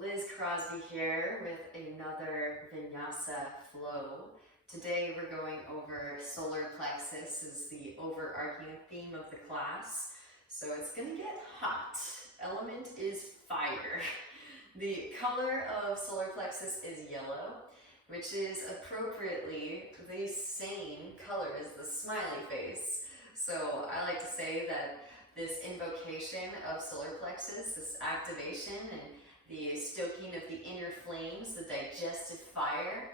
Liz Crosby here with another vinyasa flow. Today we're going over solar plexus is the overarching theme of the class. So it's gonna get hot. Element is fire. The color of solar plexus is yellow, which is appropriately the same color as the smiley face. So I like to say that this invocation of solar plexus, this activation and the stoking of the inner flames, the digestive fire,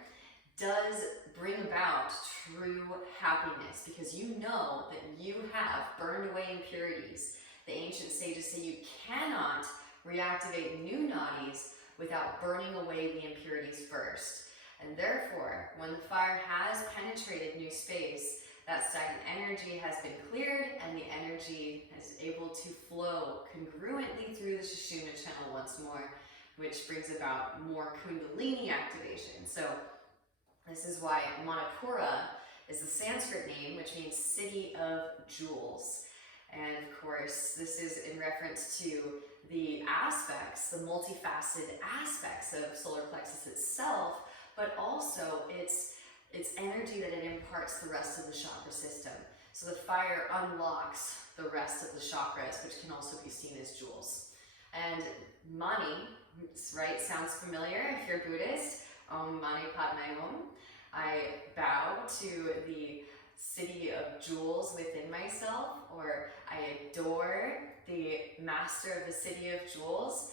does bring about true happiness because you know that you have burned away impurities. The ancient sages say you cannot reactivate new nadis without burning away the impurities first. And therefore, when the fire has penetrated new space, that stagnant energy has been cleared and the energy is able to flow congruently through the Sushumna channel once more, which brings about more kundalini activation. So this is why MANIPURA is the Sanskrit name, which means city of jewels. And of course, this is in reference to the aspects, the multifaceted aspects of solar plexus itself, but also its energy that it imparts the rest of the chakra system. So the fire unlocks the rest of the chakras, which can also be seen as jewels. And mani, right, sounds familiar if you're Buddhist. Om mani padme hum. I bow to the city of jewels within myself, or I adore the master of the city of jewels,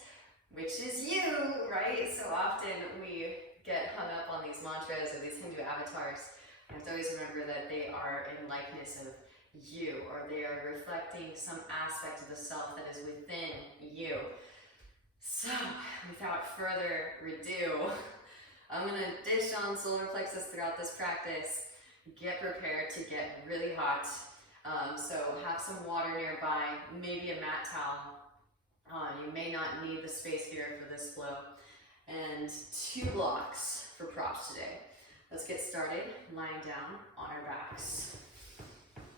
which is you, right? So often we get hung up on these mantras or these Hindu avatars. I have to always remember that they are in likeness of you, or they are reflecting some aspect of the self that is within you. So, without further ado, I'm going to dish on solar plexus throughout this practice. Get prepared to get really hot. So have some water nearby, maybe a mat towel. You may not need the space here for this flow. And 2 blocks for props today. Let's get started lying down on our backs.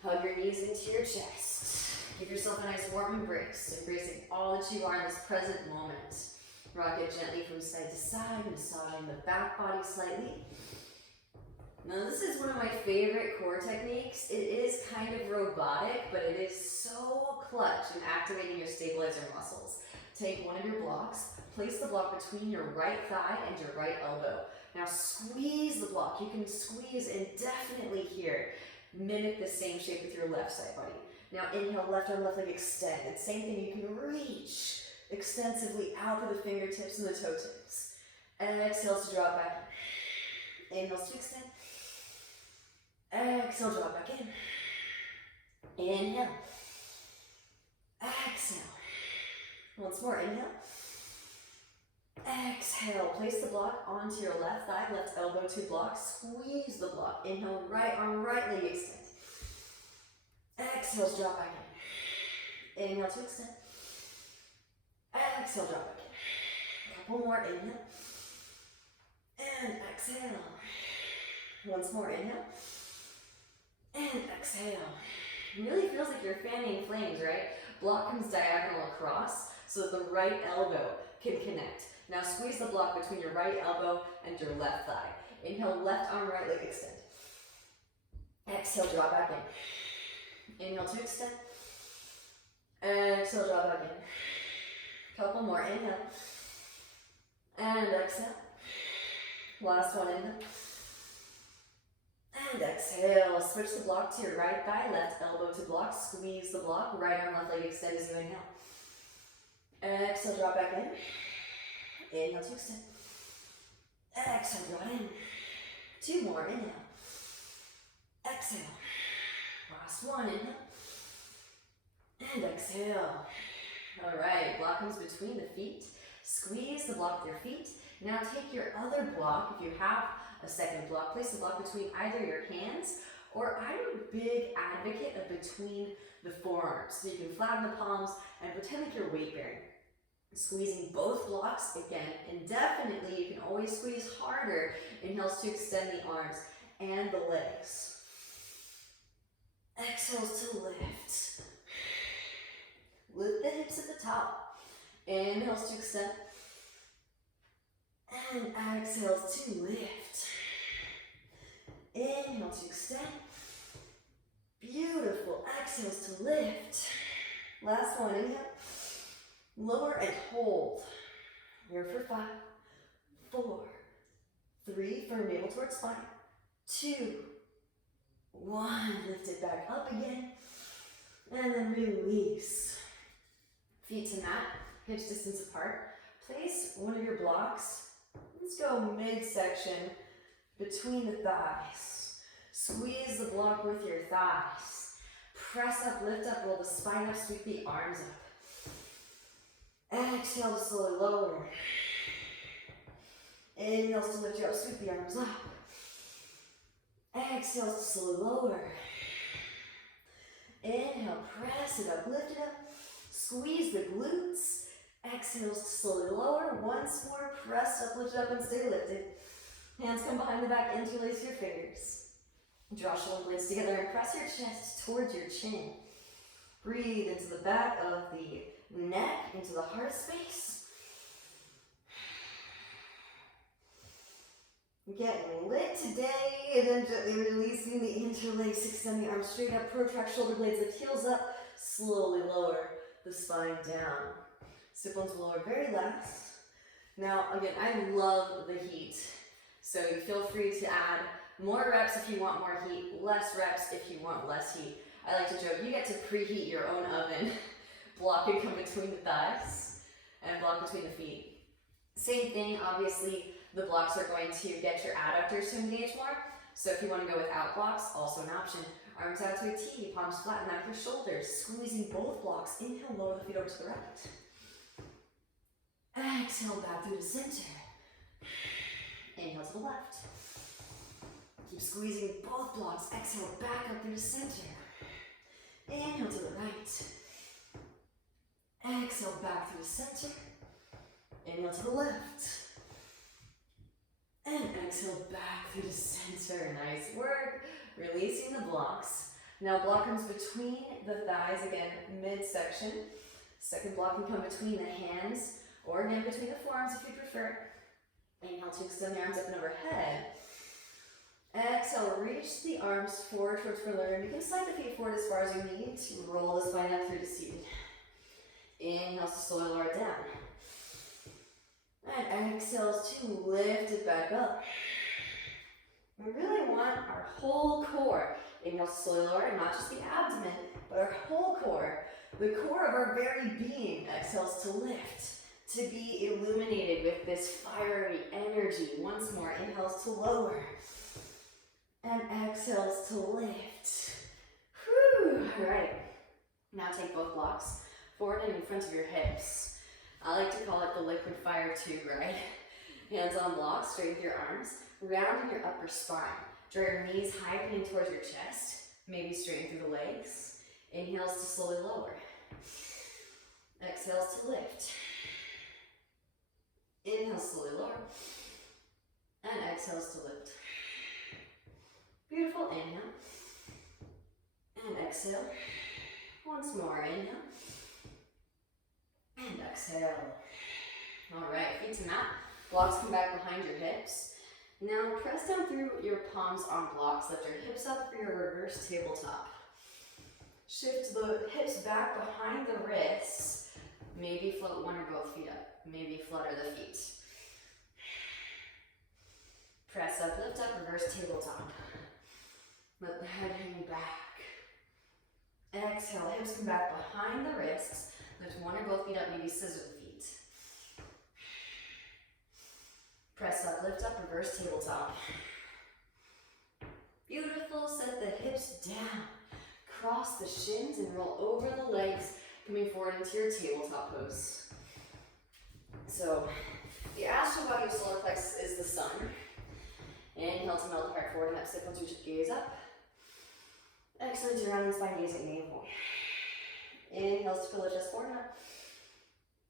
Hug your knees into your chest. Give yourself a nice warm embrace, embracing all that you are in this present moment. Rock it gently from side to side, massaging the back body slightly. Now this is one of my favorite core techniques. It is kind of robotic, but it is so clutch in activating your stabilizer muscles. Take one of your blocks, place the block between your right thigh and your right elbow. Now squeeze the block. You can squeeze indefinitely here. Mimic the same shape with your left side body. Now inhale, left arm, left leg, extend. And same thing, you can reach extensively out to the fingertips and the toe tips. Exhale to drop back in. Inhale to extend. Exhale, drop back in. Inhale. Exhale. Once more, inhale. Exhale, place the block onto your left thigh, left elbow to block. Squeeze the block. Inhale, right arm, right leg, extend. Exhale, drop back in. Inhale to extend. Exhale, drop back in. Couple more, inhale. And exhale. Once more, inhale. And exhale. It really feels like you're fanning flames, right? Block comes diagonal across so that the right elbow can connect. Now squeeze the block between your right elbow and your left thigh. Inhale, left arm, right leg, extend. Exhale, drop back in. Inhale to extend. Exhale, drop back in. Couple more, inhale. And exhale. Last one, inhale. And exhale. Switch the block to your right thigh, left elbow to block. Squeeze the block, right arm, left leg, extend as you inhale. Exhale, drop back in. Inhale to extend. Exhale, draw in. 2 more, inhale. Exhale. Last one, inhale. And exhale. All right, block comes between the feet. Squeeze the block with your feet. Now take your other block, if you have a second block, place the block between either your hands, or I'm a big advocate of between the forearms. So you can flatten the palms and pretend like you're weight bearing. Squeezing both blocks again indefinitely. You can always squeeze harder. Inhales to extend the arms and the legs. Exhales to lift. Lift the hips at the top. Inhales to extend. exhale to lift. Inhale to extend. Beautiful. Exhales to lift. Last one. Inhale. Lower and hold. Here for 5, 4, 3. Firm navel towards spine. 2, 1. Lift it back up again. And then release. Feet to mat. Hips distance apart. Place one of your blocks. Let's go midsection between the thighs. Squeeze the block with your thighs. Press up, lift up, roll the spine up, sweep the arms up. Exhale to slowly lower. Inhale to lift you up, sweep the arms up. Exhale to slowly lower. Inhale, press it up, lift it up. Squeeze the glutes. Exhales to slowly lower. Once more, press up, lift it up, and stay lifted. Hands come behind the back, interlace your fingers. Draw shoulder blades together and press your chest towards your chin. Breathe into the back of the neck, into the heart space. Getting lit today, and then gently releasing the interlace. Extend the arms straight up, protract shoulder blades, lift heels up. Slowly lower the spine down. Sit bones will lower very last. Now, again, I love the heat. So you feel free to add more reps if you want more heat, less reps if you want less heat. I like to joke, you get to preheat your own oven. Block and come between the thighs and block between the feet. Same thing, obviously, the blocks are going to get your adductors to engage more. So if you want to go without blocks, also an option. Arms out to a T, palms flatten out your shoulders, squeezing both blocks. Inhale, lower the feet over to the right. Exhale back through the center. Inhale to the left. Keep squeezing both blocks. Exhale back up through the center. Inhale to the right. Exhale back through the center. Inhale to the left. And exhale back through the center. Nice work. Releasing the blocks. Now block comes between the thighs again, midsection. Second block can come between the hands, or again between the forearms if you prefer. Inhale to extend the arms up and overhead. Exhale, reach the arms forward towards further. You can slide the feet forward as far as you need to roll the spine up through to seated. Inhale to slowly lower it down. And exhales to lift it back up. We really want our whole core. Inhale to slowly lower, not just the abdomen, but our whole core. The core of our very being. Exhales to lift. To be illuminated with this fiery energy. Once more, inhales to lower. And exhales to lift. Whew. All right. Now take both blocks forward and in front of your hips. I like to call it the liquid fire tube, right? Hands on blocks, straighten your arms, rounding your upper spine. Draw your knees high, pinning towards your chest. Maybe straighten through the legs. Inhales to slowly lower. Exhales to lift. Inhale, slowly lower. And exhales to lift. Beautiful. Inhale. And exhale. Once more. Inhale. And exhale. All right, feet to mat. Blocks come back behind your hips. Now press down through your palms on blocks. Lift your hips up for your reverse tabletop. Shift the hips back behind the wrists. Maybe float one or both feet up. Maybe flutter the feet. Press up, lift up, reverse tabletop. Let the head hang back. Exhale, hips come back behind the wrists. Lift one or both feet up, maybe scissor the feet. Press up, lift up, reverse tabletop. Beautiful, set the hips down. Cross the shins and roll over the legs, coming forward into your tabletop pose. So, the astral body of solar plexus is the sun. Inhale to melt the heart forward and up, sit bones, reach up, gaze up. Exhale to round the spine, gaze at navel. Inhale to pillow chest forward and up.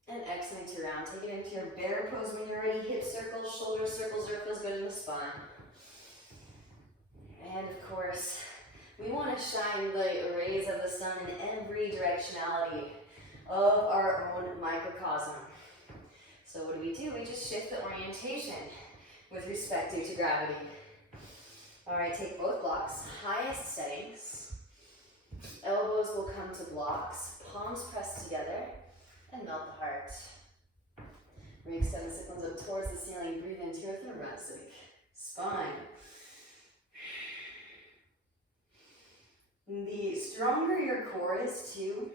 And exhale to round. Take it into your bear pose when you're ready. Hip circles, shoulder circles, or feels good in the spine. And of course, we want to shine the rays of the sun in every directionality of our own microcosm. So what do? We just shift the orientation. with respect due to gravity. All right, take both blocks, highest settings. Elbows will come to blocks, palms pressed together, and melt the heart. Re-extend the sit bones up towards the ceiling. Breathe into your thoracic spine. The stronger your core is too,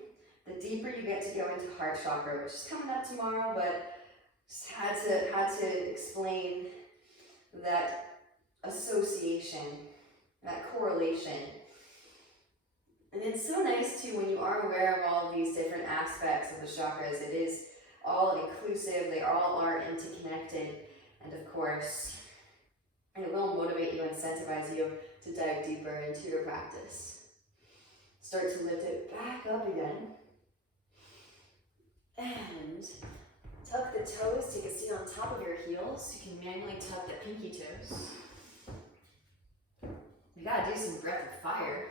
the deeper you get to go into heart chakra, which is coming up tomorrow, but just had to explain that association, that correlation. And it's so nice too when you are aware of all these different aspects of the chakras. It is all inclusive, they all are interconnected, and of course, it will motivate you, incentivize you to dive deeper into your practice. Start to lift it back up again. And tuck the toes, take a seat on top of your heels. You can manually tuck the pinky toes. You gotta do some breath of fire.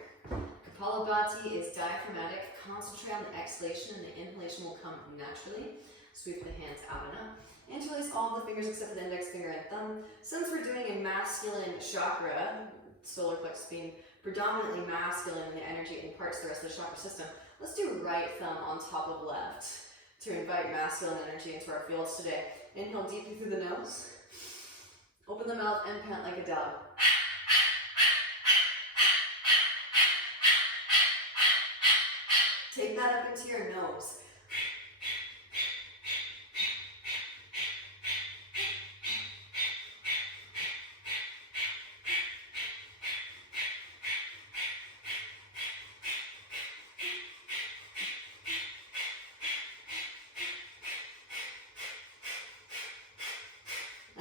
Kapalabhati is diaphragmatic. Concentrate on the exhalation and the inhalation will come naturally. Sweep the hands out and up. Interlace all the fingers except for the index finger and thumb. Since we're doing a masculine chakra, solar plexus being predominantly masculine in the energy it imparts the rest of the chakra system, let's do right thumb on top of left to invite masculine energy into our fields today. Inhale deeply through the nose. Open the mouth and pant like a dove. Take that up into your nose.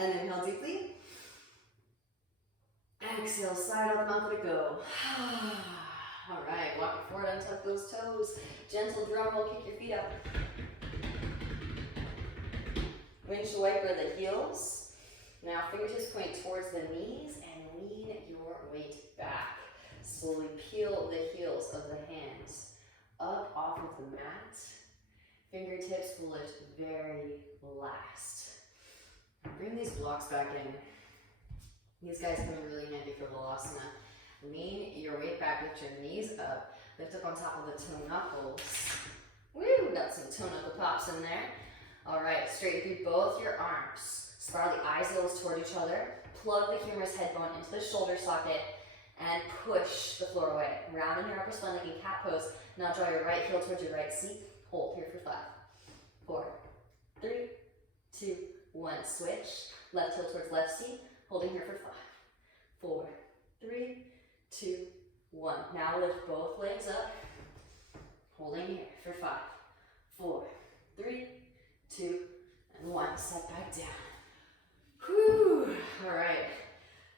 And inhale deeply. Exhale, slide out the mouth, let it go. All right, walk it forward, untuck those toes. Gentle drum roll, kick your feet up. Windshield wiper the heels. Now fingertips point towards the knees and lean your weight back. Slowly peel the heels of the hands up off of the mat. Fingertips will lift very last. Bring these blocks back in. These guys come in really handy for Vilasana. Lean your weight back, lift your knees up, lift up on top of the toe knuckles. Woo, got some toe knuckle pops in there. All right, straighten through both your arms. Spiral the eye sockets toward each other. Plug the humerus head bone into the shoulder socket and push the floor away. Round in your upper spine like in cat pose. Now draw your right heel towards your right seat. Hold here for 5, 4, 3, 2, 1. Switch. Left heel towards left seat. Holding here for 5, 4, 3, 2, 1. Now lift both legs up. Holding here for 5, 4, 3, 2, and 1. Step back down. Whew. All right.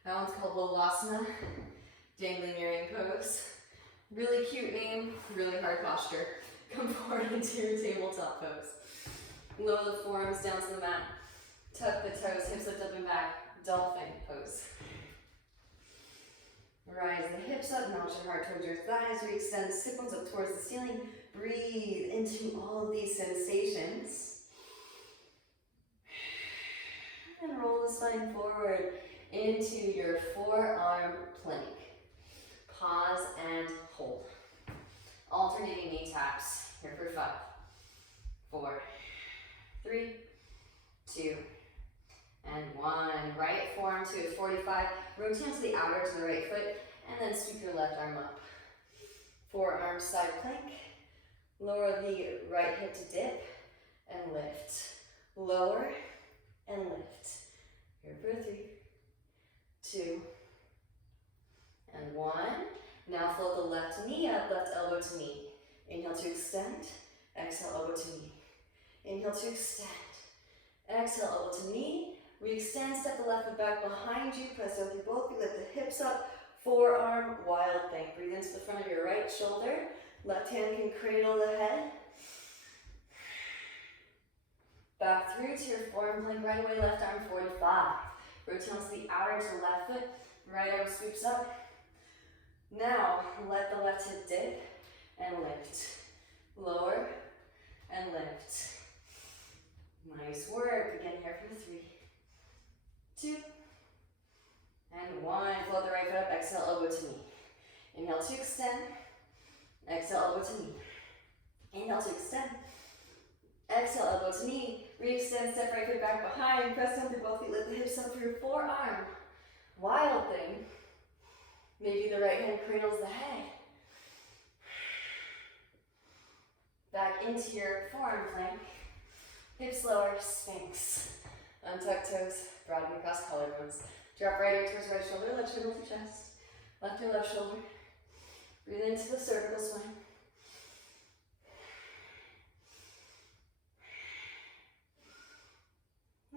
That one's called Vilasana. Dangling earring pose. Really cute name, really hard posture. Come forward into your tabletop pose. Lower the forearms down to the mat. Tuck the toes, hips lift up and back. Dolphin pose. Rise the hips up, notch your heart towards your thighs. Re-extend, sit bones up towards the ceiling. Breathe into all of these sensations. And roll the spine forward into your forearm plank. Pause and hold. Alternating knee taps. Here for 5, 4, 3, 2, and 1. Right forearm to a 45. Rotate to the outer to the right foot, and then sweep your left arm up. Forearm side plank. Lower the right hip to dip, and lift. Lower, and lift. Here for 3, 2, and 1. Now float the left knee up, left elbow to knee. Inhale to extend, exhale elbow to knee. Inhale to extend, exhale elbow to knee. Re-extend, step the left foot back behind you, press down through both feet, lift the hips up, forearm wild thing. Breathe into the front of your right shoulder. Left hand can cradle the head. Back through to your forearm plank, right away, left arm 45. Rotate onto the outer to the left foot, right arm sweeps up. Now, let the left hip dip and lift. Lower and lift. Nice work. Again, here for 3, 2, one, float the right foot up, exhale, elbow to knee. Inhale to extend, exhale, elbow to knee. Inhale to extend, exhale, elbow to knee. Re-extend, step right foot back behind, press down through both feet, lift the hips up through your forearm. Wild thing. Maybe the right hand cradles the head. Back into your forearm plank. Hips lower, Sphinx. Untuck toes, broaden across collarbones. Drop right ear towards right shoulder, left shoulder to chest. Left ear, left shoulder. Breathe into the cervical spine.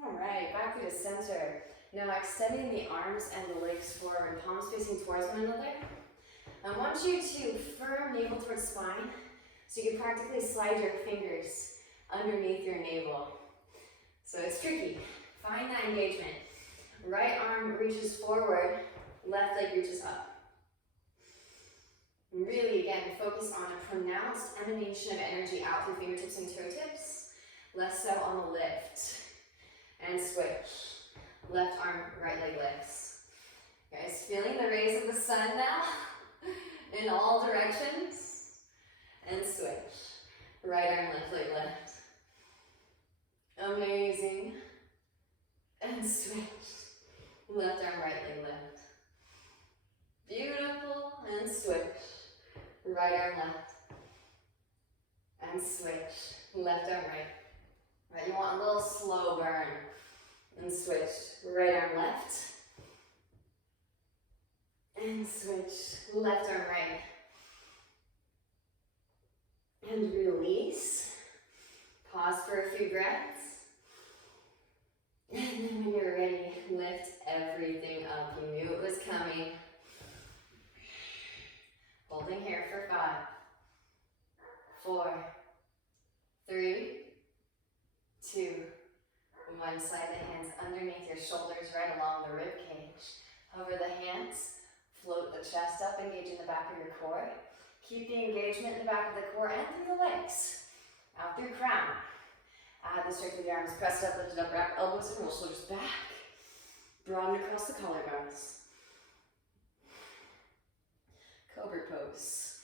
All right, back to the center. Now extending the arms and the legs forward, palms facing towards one another. I want you to firm navel towards spine, so you can practically slide your fingers underneath your navel. So it's tricky. Find that engagement. Right arm reaches forward, left leg reaches up. Really, again, focus on a pronounced emanation of energy out through fingertips and toe tips, less so on the lift. And switch. Left arm, right leg lifts. Guys, feeling the rays of the sun now in all directions. And switch. Right arm, left leg left. Amazing. And switch. Left arm, right leg left. Beautiful. And switch. Right arm left. And switch. Left arm right. Right, you want a little slow burn. And switch. Right arm left. And switch. Left arm right. And release. Pause for a few breaths. And then when you're ready, lift everything up. You knew it was coming. Holding here for 5, 4, 3, 2, 1. Slide the hands underneath your shoulders, right along the rib cage. Hover the hands, float the chest up, engage in the back of your core. Keep the engagement in the back of the core and through the legs. Out through crown. Add the strength of the arms, press it up, lift it up, wrap elbows and roll shoulders back. Broaden across the collarbones. Cobra pose.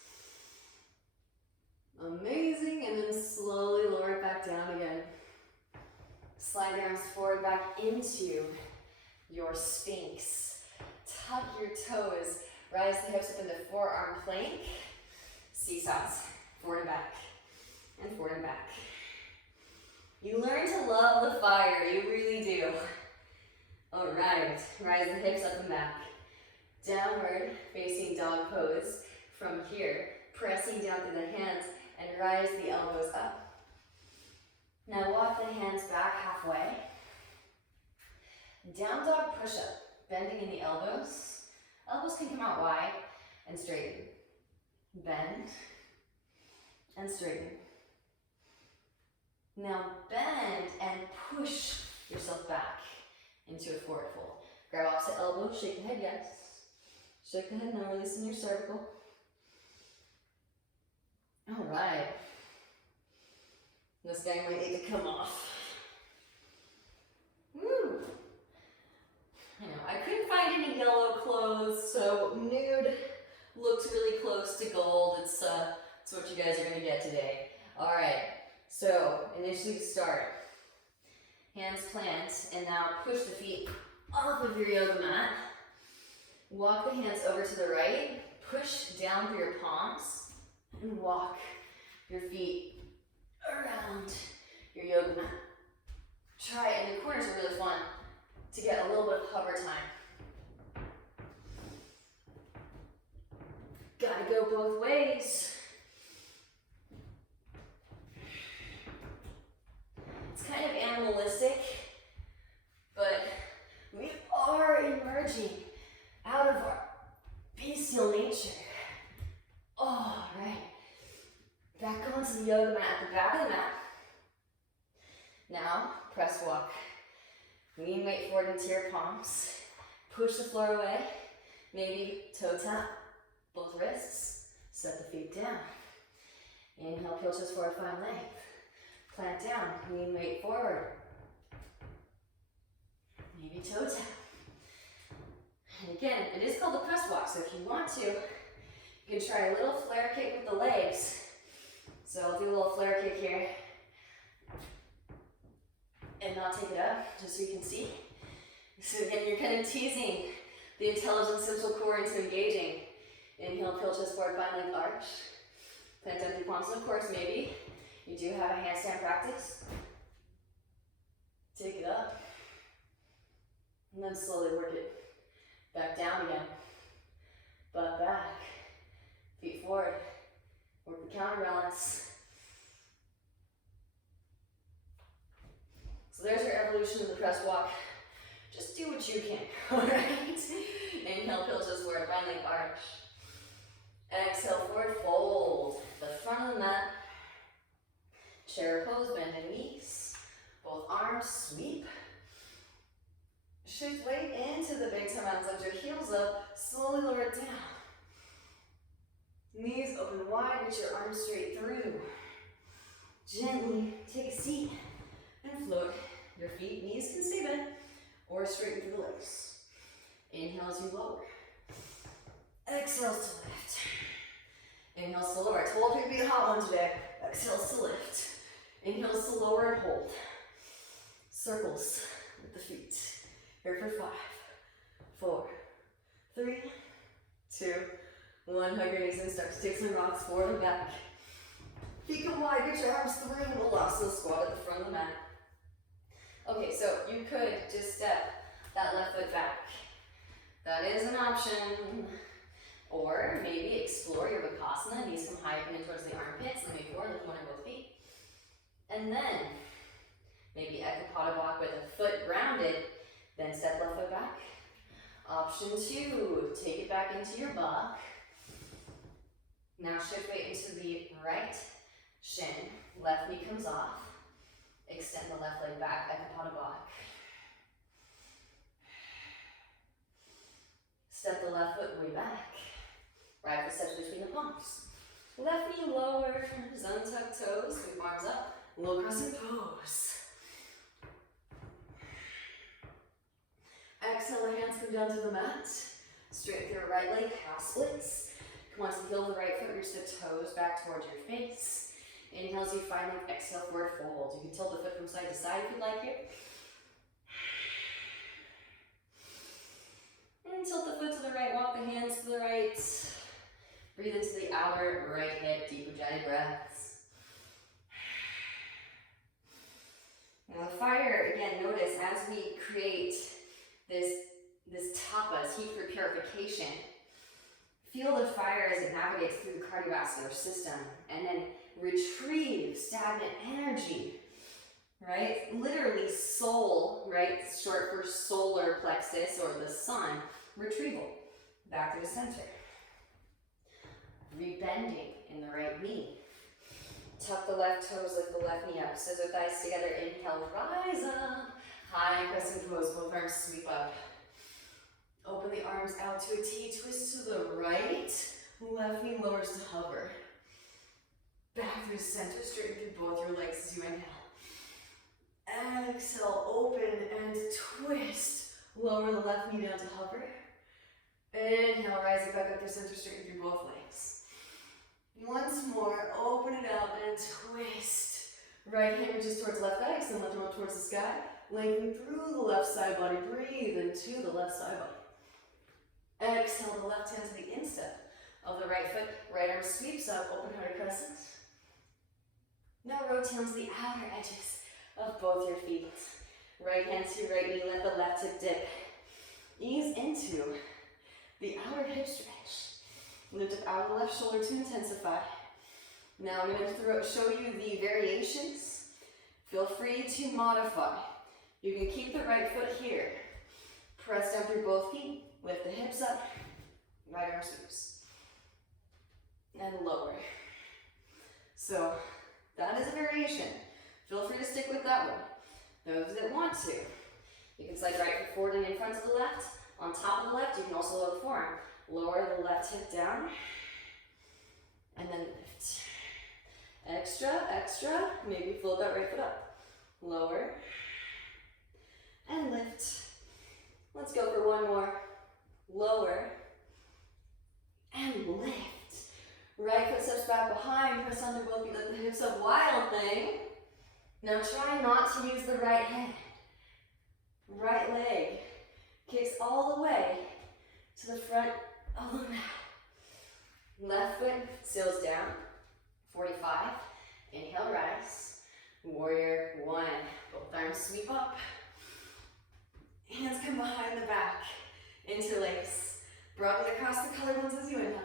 Amazing, and then slowly lower it back down again. Slide the arms forward back into your Sphinx. Tuck your toes. Rise the hips up into forearm plank. Seesaws. Forward and back. And forward and back. You learn to love the fire. You really do. Alright. Rise the hips up and back. Downward facing dog pose. From here, pressing down through the hands and rise the elbows up. Now walk the hands back halfway. Down dog push-up, bending in the elbows. Elbows can come out wide and straighten. Bend and straighten. Now bend and push yourself back into a forward fold. Grab opposite elbow, shake the head, yes. Shake the head, now releasing your cervical. All right. This guy might need to come off. Woo! I know, I couldn't find any yellow clothes, so nude looks really close to gold. It's what you guys are gonna get today. All right, so initially to start, hands plant, and now push the feet off of your yoga mat. Walk the hands over to the right, push down through your palms, and walk your feet around your yoga mat. Try it, and the corners are really fun to get a little bit of hover time. Gotta go both ways. It's kind of animalistic, but we are emerging out of our bestial nature. All right. Back onto the yoga mat at the back of the mat. Now, press walk. Lean weight forward into your palms. Push the floor away. Maybe toe tap both wrists. Set the feet down. Inhale, peel chest forward, find length. Plant down, lean weight forward. Maybe toe tap. And again, it is called the press walk, so if you want to, you can try a little flare kick with the legs. So I'll do a little flare kick here. And not take it up, just so you can see. So again, you're kind of teasing the intelligent central core into engaging. Inhale, peel chest forward, find leg arch. Plant down through palms, and of course, maybe you do have a handstand practice. Take it up. And then slowly work it back down again. Butt back. Feet forward. Work the counterbalance. So there's your evolution of the press walk. Just do what you can, alright? Inhale, peel chest forward, find leg arch. Exhale, forward fold. The front of the mat. Chair pose, bend the knees. Both arms sweep. Shift weight into the big toe mountains. Lift your heels up. Slowly lower it down. Knees open wide, reach your arms straight through. Gently take a seat and float your feet. Knees can stay bent or straighten through the legs. Inhale as you lower. Exhale to lift. Inhale to lower. I told you it'd be a hot one today. Exhale to lift. Inhale to lower and hold. Circles with the feet. Here for 5, 4, 3, 2, 1. Hug your knees and start to take some rocks forward and back. Feet come wide, reach your arms through, and we'll lost the squat at the front of the mat. Okay, so you could just step that left foot back. That is an option. Or maybe explore your Vipassana. Knees come high, coming towards the armpits. Then maybe forward, lift one or both feet. And then maybe Ekapada walk with a foot grounded. Then step left foot back. Option 2, take it back into your buck. Now shift weight into the right shin. Left knee comes off. Extend the left leg back, Ekapada walk. Step the left foot way back. Right foot steps between the palms. Left knee lowers, untuck toes, sweep arms up, low crescent pose. Exhale, the hands come down to the mat. Straighten through your right leg, half splits. Come on to the heel of the right foot, reach the toes back towards your face. Inhale as you find like exhale, forward fold. You can tilt the foot from side to side if you'd like here. And tilt the foot to the right, walk the hands to the right. Breathe into the outer right hip, deep ujjayi breaths. Now the fire, again, notice as we create this tapas, heat for purification, feel the fire as it navigates through the cardiovascular system and then retrieve stagnant energy, right? Literally soul, right? Short for solar plexus or the sun, retrieval, back to the center. Rebending in the right knee. Tuck the left toes, lift the left knee up. Scissor thighs together, inhale, rise up. High crescent pose, both arms sweep up. Open the arms out to a T, twist to the right. Left knee lowers to hover. Back through center, straighten through both your legs as you inhale. Exhale, open and twist. Lower the left knee down to hover. Inhale, rise it back up through center, straighten through both legs. Once more, open it out and twist. Right hand reaches towards left thigh, extend left arm towards the sky. Lengthen through the left side body, breathe into the left side body. Exhale the left hand to the instep of the right foot. Right arm sweeps up, open hearted crescent. Now rotate to the outer edges of both your feet. Right hand to right knee, let the left hip dip. Ease into the outer hip stretch. Lift up out of the left shoulder to intensify. Now I'm going to show you the variations. Feel free to modify. You can keep the right foot here. Press down through both feet. Lift the hips up. Right arm sweeps. And lower. So that is a variation. Feel free to stick with that one. Those that want to. You can slide right foot forward and in front of the left. On top of the left, you can also lower the forearm. Lower the left hip down. And then lift. Extra, extra. Maybe float that right foot up. Lower. And lift. Let's go for one more. lower, and lift. Right foot steps back behind, press under both feet, lift the hips up, wild thing. Now try not to use the right hand. Right leg kicks all the way to the front of the mat. Left foot seals down, 45. Inhale, rise. Warrior one. Both arms sweep up. Hands come behind the back. Interlace. Broaden across the collarbones as you inhale.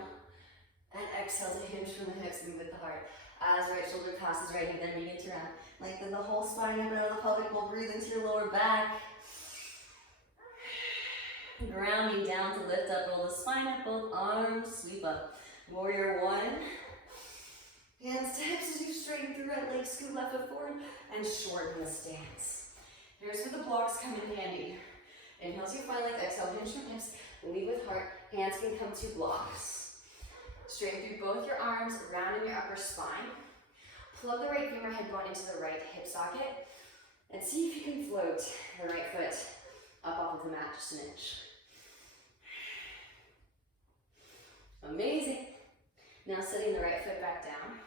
And exhale to hinge from the hips, move with the heart. As right shoulder passes right knee, then begin to round. Lengthen the whole spine up and out of the pelvic bowl. Breathe into your lower back. Grounding down to lift up, roll the spine up, both arms sweep up. Warrior one. Hands to hips as you straighten through right leg, scoot left foot forward, and shorten the stance. Here's where the blocks come in handy. Inhale as you find length, exhale, hinge from hips, lead with heart. Hands can come to blocks. Straighten through both your arms, rounding your upper spine. Plug the right femur head bone into the right hip socket, and see if you can float the right foot up off of the mat just an inch. Amazing. Now setting the right foot back down.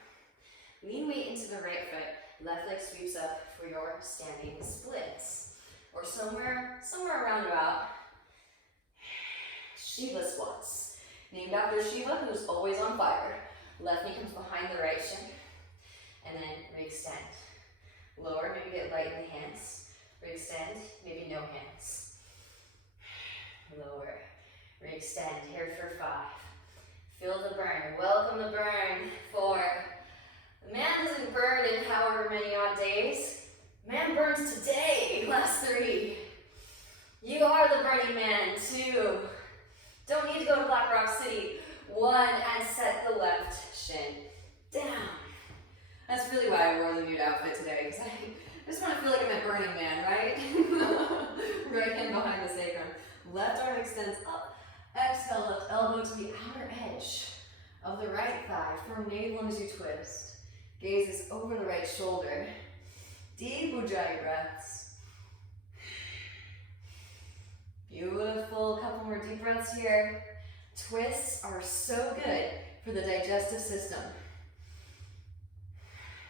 Lean weight into the right foot. Left leg sweeps up for your standing splits. Or somewhere around about Shiva squats. Named after Shiva, who's always on fire. Left knee comes behind the right shin. And then re-extend. Lower, maybe get light in the hands. Re-extend, maybe no hands. Lower. Re-extend, here for 5. Feel the burn. Welcome the burn. 4. The man doesn't burn in however many odd days. Man burns today. Last 3. You are the burning man. 2. Don't need to go to Black Rock City. 1, and set the left shin down. That's really why I wore the nude outfit today, because I just want to feel like I'm at Burning Man, right? Right hand behind the sacrum. Left arm extends up. Exhale, lift elbow to the outer edge of the right thigh. Firm navel as you twist. Gaze is over the right shoulder. Deep Ujjayi breaths. Beautiful. Couple more deep breaths here. Twists are so good for the digestive system.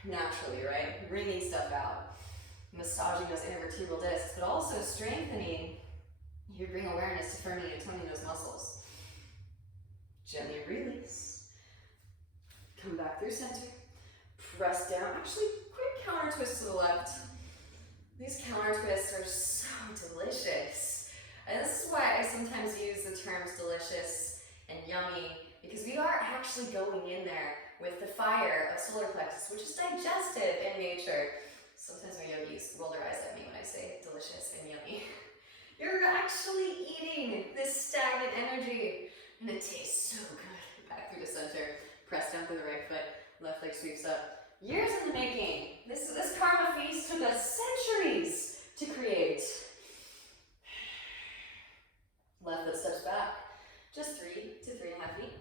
Naturally, right? Wringing stuff out. Massaging those intervertebral discs, but also strengthening. You bring awareness to firming and toning those muscles. Gently release. Come back through center. Press down. Actually, quick counter twist to the left. These counter twists are so delicious. And this is why I sometimes use the terms delicious and yummy, because we are actually going in there with the fire of solar plexus, which is digestive in nature. Sometimes my yogis roll their eyes at me when I say delicious and yummy. You're actually eating this stagnant energy, and it tastes so good. Back through the center, press down through the right foot, left leg sweeps up. Years in the making. This karma feast took us centuries to create. Left foot steps back, just 3 to 3.5 feet.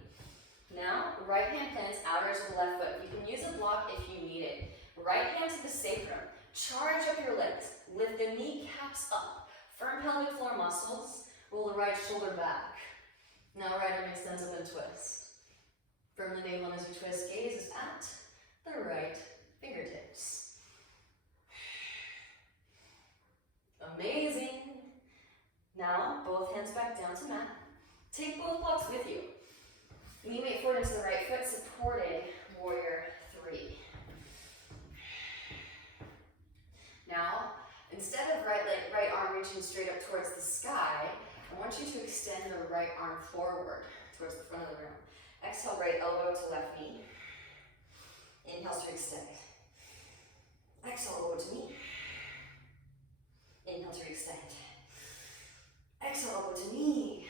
Now, right hand plants outer to the left foot. You can use a block if you need it. Right hand to the sacrum. Charge up your legs. Lift the kneecaps up. Firm pelvic floor muscles. Roll the right shoulder back. Now right arm extends up and twist. Firm the navel as you twist. Gaze is at the right fingertips. Amazing. Now, both hands back down to mat. Take both blocks with you. Lean weight forward into the right foot, supported warrior 3. Now, instead of right arm reaching straight up towards the sky, I want you to extend the right arm forward towards the front of the room. Exhale, right elbow to left knee. Inhale to extend. Exhale, elbow to knee. Inhale to extend. Exhale, elbow to knee.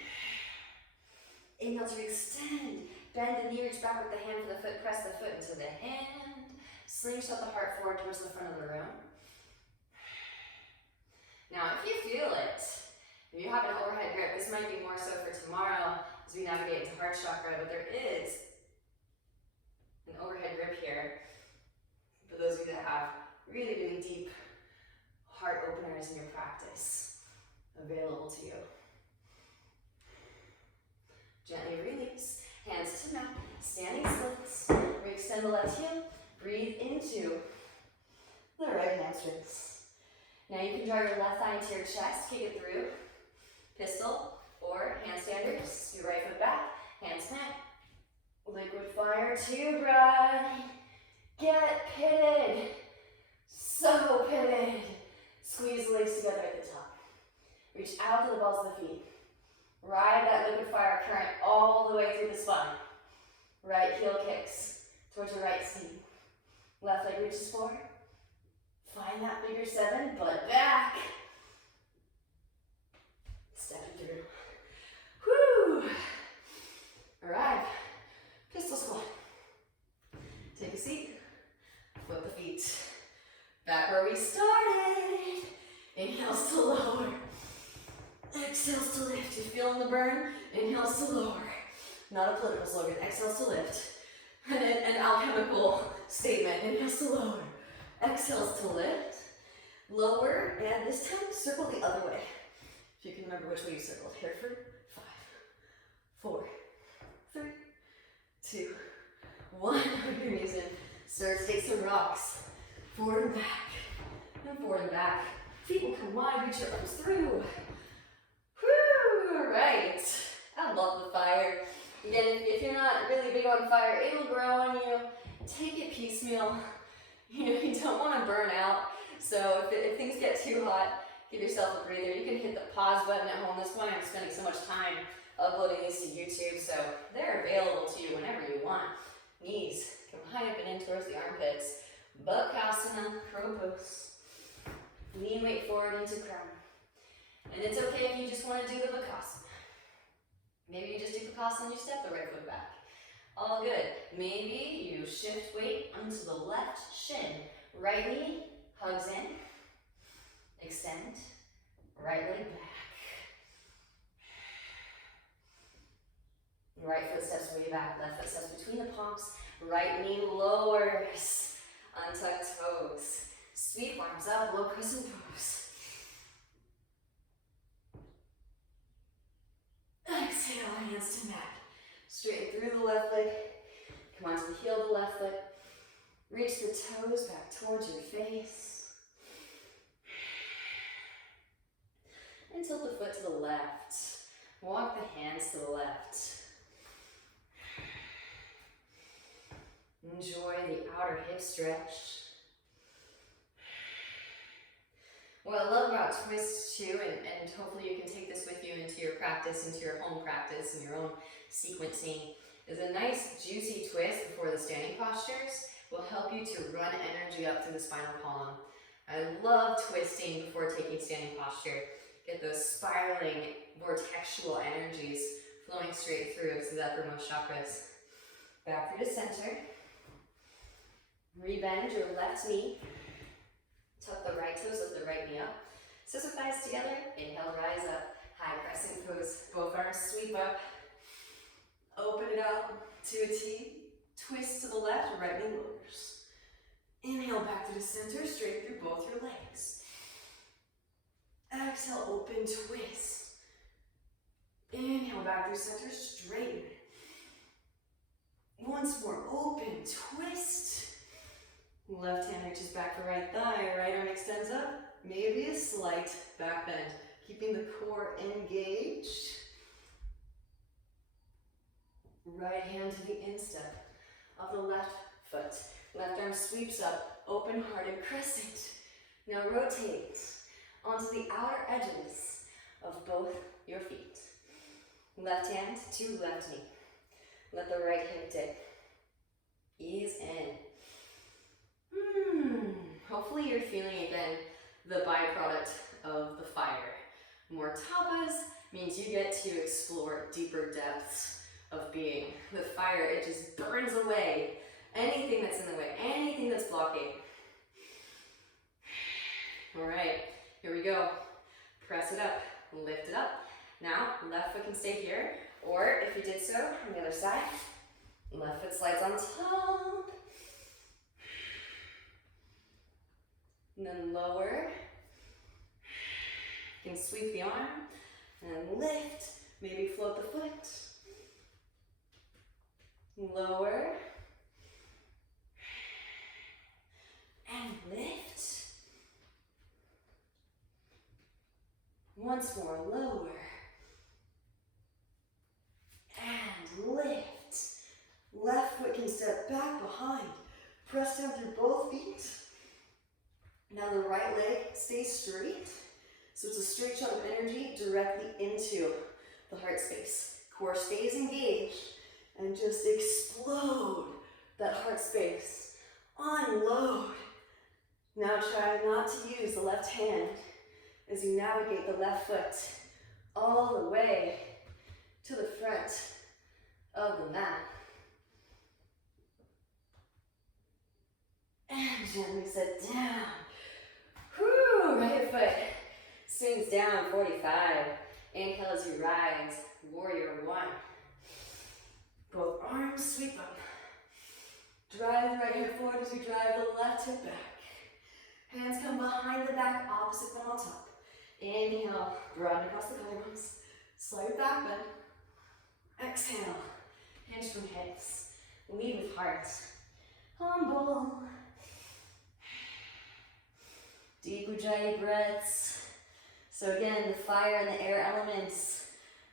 Inhale to extend. Bend the knee, reach back with the hand for the foot. Press the foot into the hand. Slingshot the heart forward towards the front of the room. Now, if you feel it, if you have an overhead grip, this might be more so for tomorrow as we navigate into heart chakra, but there is an overhead grip here for those of you that have really, really deep heart openers in your practice available to you. Gently release. Hands to mat. Standing splits. Re-extend the left heel. Breathe into the right hamstrings. Now you can draw your left thigh into your chest. Kick it through. Pistol or handstanders. Your right foot back. Hands mat. Liquid fire to bright. Get pitted. So pitted. Squeeze the legs together at the top. Reach out to the balls of the feet. Ride that liquid fire current all the way through the spine. Right heel kicks towards your right seat. Left leg reaches forward. Find that figure 7, butt back. Stepping through. Whoo! Alright. Pistol squat. Take a seat. Flip the feet. Back where we started. Inhales to lower. Exhales to lift. You feeling the burn? Inhales to lower. Not a political slogan. Exhales to lift. An alchemical statement. Inhales to lower. Exhales to lift. Lower. And this time, circle the other way. If you can remember which way you circled. Here for 5, 4, 3, 2, 1. Good music. Start to take some rocks. Forward and back. And forward and back. Feet will come wide. Reach your arms through. Whew, alright. I love the fire. Again, if you're not really big on fire, it'll grow on you. Take it piecemeal. You don't want to burn out. So if things get too hot, give yourself a breather. You can hit the pause button at home. This one, I'm spending so much time uploading these to YouTube, so they're available to you whenever you want. Knees come high up and in towards the armpits. Bakasana, crow pose. Lean weight forward into crown. And it's okay if you just want to do the bakasana. Maybe you just do bakasana and you step the right foot back. All good. Maybe you shift weight onto the left shin. Right knee hugs in. Extend. Right leg back. Right foot steps way back. Left foot steps between the palms. Right knee lowers. Untuck toes. Sweep arms up. Low crescent pose. Exhale, hands to mat. Straighten through the left leg. Come onto the heel of the left foot. Reach the toes back towards your face. And tilt the foot to the left. Walk the hands to the left. Enjoy the outer hip stretch. What I love about twists too, and hopefully you can take this with you into your practice, into your home practice, and your own sequencing, is a nice juicy twist before the standing postures will help you to run energy up through the spinal column. I love twisting before taking standing posture. Get those spiraling vortexual energies flowing straight through to the uppermost chakras. Back through to center. Rebend your left knee. Tuck the right toes, lift the right knee up. Scissor thighs together. Inhale, rise up. High crescent pose. Both arms sweep up. Open it up to a T. Twist to the left, right knee lowers. Inhale back to the center, straight through both your legs. Exhale, open, twist. Inhale back through center, straighten. Once more, open, twist. Left hand reaches back for right thigh, right arm extends up. Maybe a slight back bend, keeping the core engaged. Right hand to the instep of the left foot. Left arm sweeps up, open-hearted crescent. Now rotate onto the outer edges of both your feet. Left hand to left knee. Let the right hip dip. Ease in. Hopefully you're feeling again the byproduct of the fire. More tapas means you get to explore deeper depths of being. The fire, it just burns away anything that's in the way, anything that's blocking. All right, here we go. Press it up, lift it up. Now, left foot can stay here, or if you did so, on the other side, left foot slides on top. And then lower. You can sweep the arm and lift. Maybe float the foot. lower, and lift. Once more, lower, and lift. Left foot can step back behind. Press down through both feet. Now the right leg stays straight. So it's a straight shot of energy directly into the heart space. Core stays engaged and just explode that heart space. Unload. Now try not to use the left hand as you navigate the left foot all the way to the front of the mat. And gently sit down. Whew, right foot swings down, 45. Inhale as you rise, warrior one. Both arms sweep up. Drive the right hip forward as you drive the left hip back. Hands come behind the back, opposite foot on top. Inhale, broaden across the collarbones. Slight back bend. Exhale, hinge from hips. Lead with heart. Humble. Deep ujjayi breaths. So again, the fire and the air elements,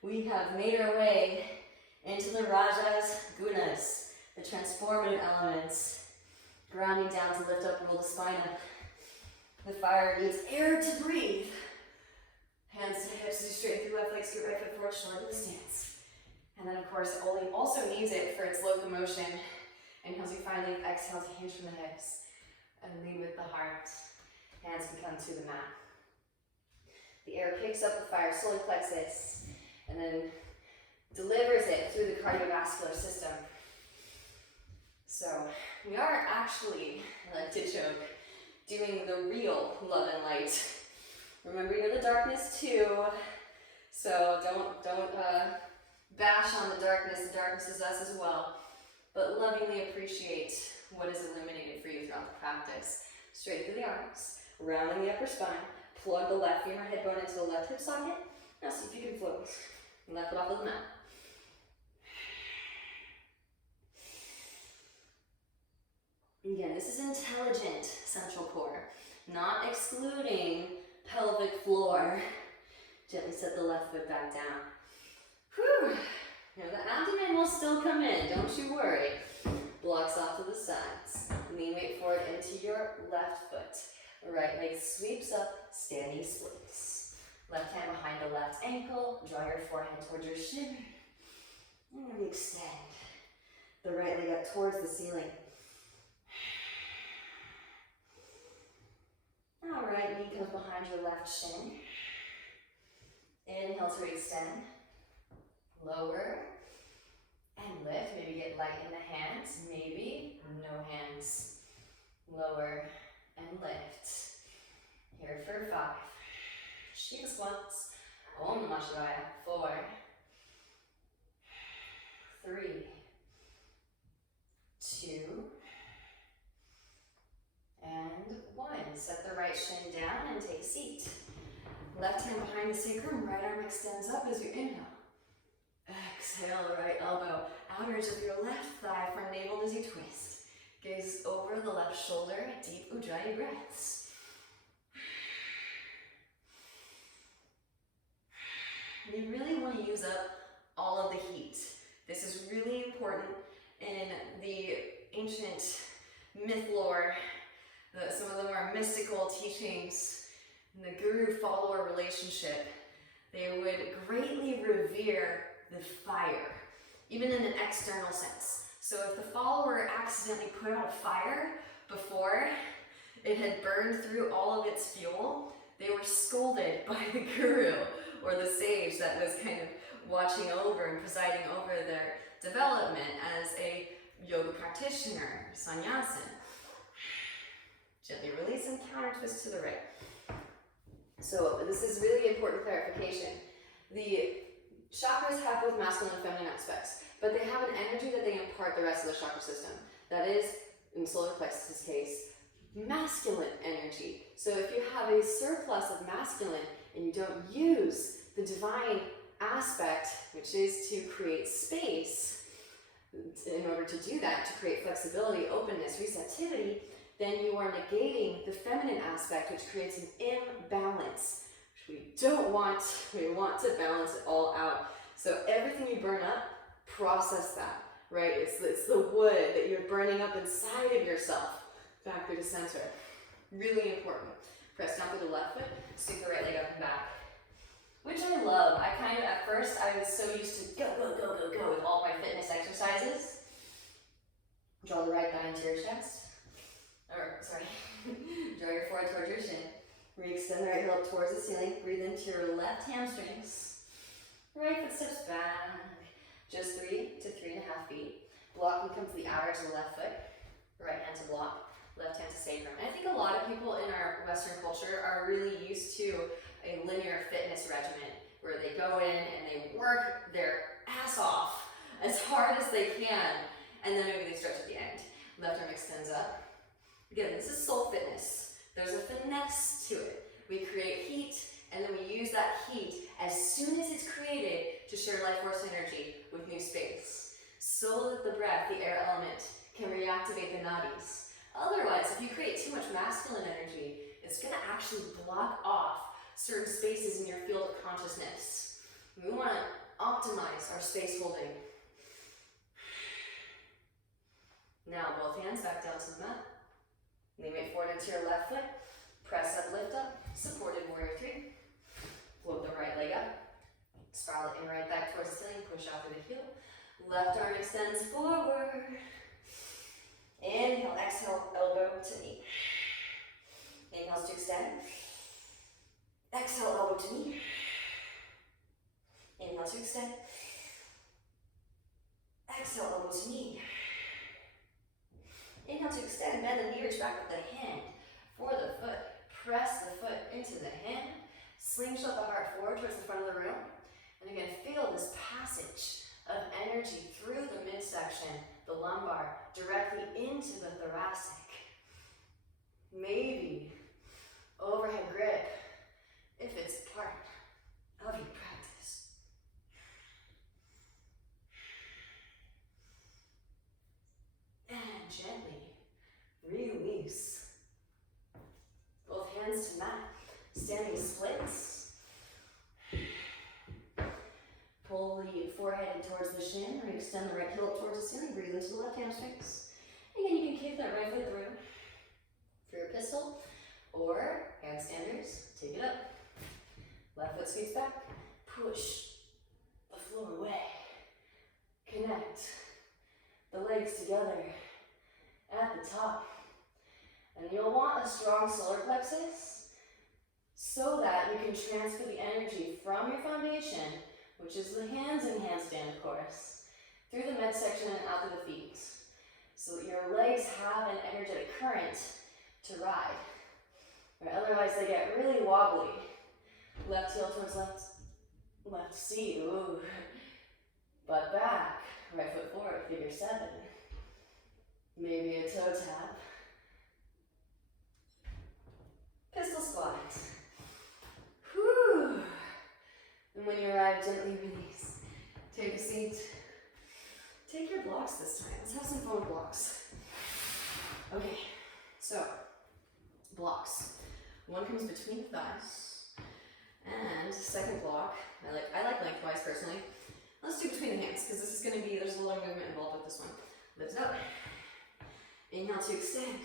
we have made our way into the rajas, gunas, the transformative elements, grounding down to lift up, roll the spine up. The fire needs air to breathe. Hands to hips as you straighten through left leg, scoot right foot forward, shorten the stance. And then of course, Oli also needs it for its locomotion. Inhale as you finally exhale to hinge from the hips. And lead with the heart. Hands can come to the mat. The air picks up the fire, solar plexus, and then delivers it through the cardiovascular system. So we are actually, I like to joke, doing the real love and light. Remember, you're the darkness too. So don't bash on the darkness. The darkness is us as well. But lovingly appreciate what is illuminated for you throughout the practice. Straight through the arms, rounding the upper spine. Plug the left femur head bone into the left hip socket. Now see if you can float. Left foot off of the mat. Again, this is intelligent central core, not excluding pelvic floor. Gently set the left foot back down. Whew. Now the abdomen will still come in, don't you worry. Blocks off to the sides. Lean weight forward into your left foot. Right leg sweeps up, standing splits. Left hand behind the left ankle. Draw your forehead towards your shin. And we extend. The right leg up towards the ceiling. All right, knee comes behind your left shin. Inhale to extend. Lower. And lift. Maybe get light in the hands. Maybe no hands. Lower and lift. Here for 5. Shiva squats. Om Namah Shivaya. 4, 3, 2, and 1. Set the right shin down and take a seat. Left hand behind the sacrum, right arm extends up as you inhale. Exhale, right elbow outer edge of your left thigh, front navel as you twist. Gaze over the left shoulder, deep ujjayi breaths. You really want to use up all of the heat. This is really important in the ancient myth lore, some of the more mystical teachings, in the guru-follower relationship. They would greatly revere the fire, even in an external sense. So if the follower accidentally put out a fire before it had burned through all of its fuel, they were scolded by the guru or the sage that was kind of watching over and presiding over their development as a yoga practitioner, sannyasin. Gently release and counter twist to the right. So this is really important clarification. The chakras have both masculine and feminine aspects, but they have an energy that they impart the rest of the chakra system. That is, in solar plexus case, masculine energy. So if you have a surplus of masculine and you don't use the divine aspect, which is to create space, In order to do that, to create flexibility, openness, receptivity, then you are negating the feminine aspect, which creates an imbalance, which we don't want. We want to balance it all out. So everything you burn up, process that, right? It's the wood that you're burning up inside of yourself, back through the center. Really important. Press down through the left foot, stick the right leg up and back. Which I love. I kind of, at first, I was so used to go, go, go, go, go with all my fitness exercises. Draw the right thigh into your chest. Or, sorry, draw your forehead towards your shin. Re-extend the right heel up towards the ceiling. Breathe into your left hamstrings. Right foot steps back. Just 3 to 3.5 feet. Blocking comes to the outer edge of the left foot. Right hand to block. Left hand to sacrum. And I think a lot of people in our Western culture are really used to a linear fitness regimen where they go in and they work their ass off as hard as they can, and then maybe they stretch at the end. Left arm extends up. Again, this is soul fitness. There's a finesse to it. We create heat, and then we use that heat as soon as it's created to share life force energy with new space, so that the breath, the air element, can reactivate the nadis. Otherwise, if you create too much masculine energy, it's going to actually block off certain spaces in your field of consciousness. We want to optimize our space holding. Now, both hands back down to the mat. Lean weight forward into your left foot. Press up, lift up. Supported warrior 3. Float the right leg up. Spiral it in right back towards the ceiling. Push out through the heel. Left arm extends forward. Inhale, exhale, elbow to knee. Inhale to extend. Exhale, elbow to knee. Inhale to extend. Exhale, elbow to knee. Inhale to extend, bend the knee, reach back with the hand for the foot. Press the foot into the hand. Slingshot the heart forward towards the front of the room. And again, feel this passage of energy through the midsection, the lumbar, directly into the thoracic. Maybe overhead grip, if it's part of your practice. And gently release. Both hands to mat, standing splits. Pull the forehead in towards the shin, or extend the right heel up towards the ceiling. Breathe into the left hamstrings. Again, you can kick that right foot through for your pistol, or handstanders. Take it up. Left foot scoots back. Push the floor away. Connect the legs together at the top. And you'll want a strong solar plexus so that you can transfer the energy from your foundation, which is the hands in handstand, of course, through the midsection and out to the feet, so that your legs have an energetic current to ride. Or otherwise, they get really wobbly. Left heel towards left C, ooh. Butt back, right foot forward, figure 7. Maybe a toe tap. Pistol squat. Whew. And when you arrive, gently release. Take a seat. Take your blocks this time. Let's have some fun with blocks. Okay, so blocks. One comes between the thighs, and second block, I like lengthwise personally. Let's do between the hands, because this is going to be, there's a lot of movement involved with this one. Lift up. Inhale to extend.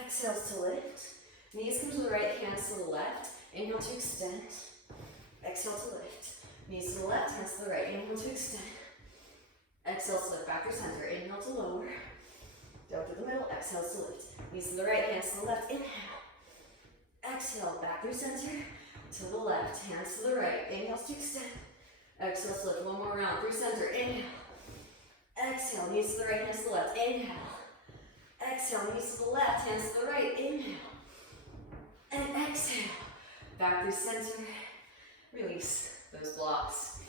Exhales to lift. Knees come to the right, hands to the left. Inhale to extend. Exhale to lift. Knees to the left, hands to the right. Inhale to extend. Exhale to lift, back through center. Inhale to lower. Down through the middle, exhale to lift. Knees to the right, hands to the left. Inhale. Exhale, back through center. To the left, hands to the right. Inhale to extend. Exhale to lift. One more round through center. Inhale. Exhale, knees to the right, hands to the left. Inhale. Exhale, knees to the left, hands to the right. Inhale. And exhale. Back through center. Release those blocks.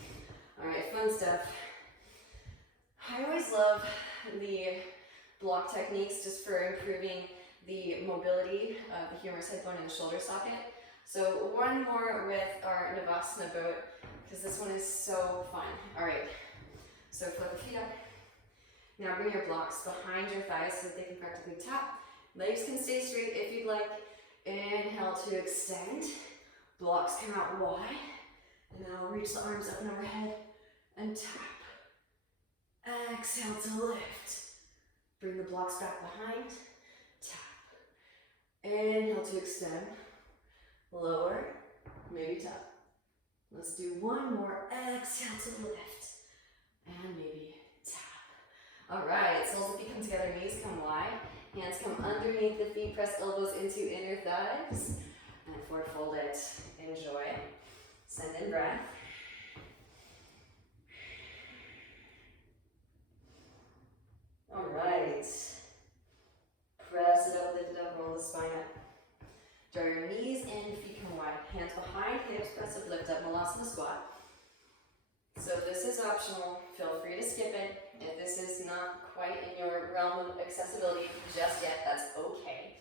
All right, fun stuff. I always love the block techniques just for improving the mobility of the humerus head bone and the shoulder socket. So one more with our Navasana boat, because this one is so fun. All right, so flip the feet up. Now bring your blocks behind your thighs so that they can practically tap. Legs can stay straight if you'd like. Inhale to extend. Blocks come out wide. And then I'll reach the arms up and overhead and tap. Exhale to lift. Bring the blocks back behind. Tap. Inhale to extend. Lower. Maybe tap. Let's do one more. Exhale to lift. And maybe tap. All right, soles of feet come together, knees come wide. Hands come underneath the feet, press elbows into inner thighs. And forward fold it. Enjoy. Send in breath. All right. Press it up, lift it up, roll the spine up. Draw your knees in, feet come wide. Hands behind, hips, press up, lift up, Malasana squat. So if this is optional, feel free to skip it. If this is not quite in your realm of accessibility just yet, that's okay.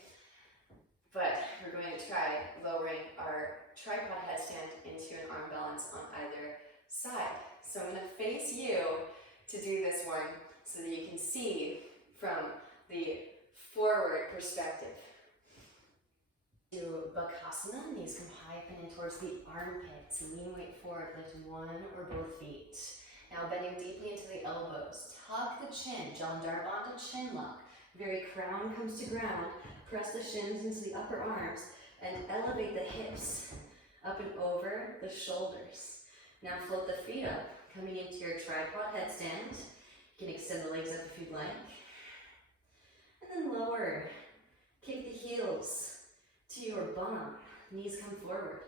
But we're going to try lowering our tripod headstand into an arm balance on either side. So I'm going to face you to do this one so that you can see from the forward perspective. Do Bakasana, knees come high up and in towards the armpits. Lean weight forward, lift one or both feet. Now bending deeply into the elbows. Tuck the chin, Jalandhara chin lock. Very crown comes to ground. Press the shins into the upper arms and elevate the hips up and over the shoulders. Now float the feet up, coming into your tripod headstand. You can extend the legs up if you'd like. And then lower. Kick the heels to your bum. Knees come forward.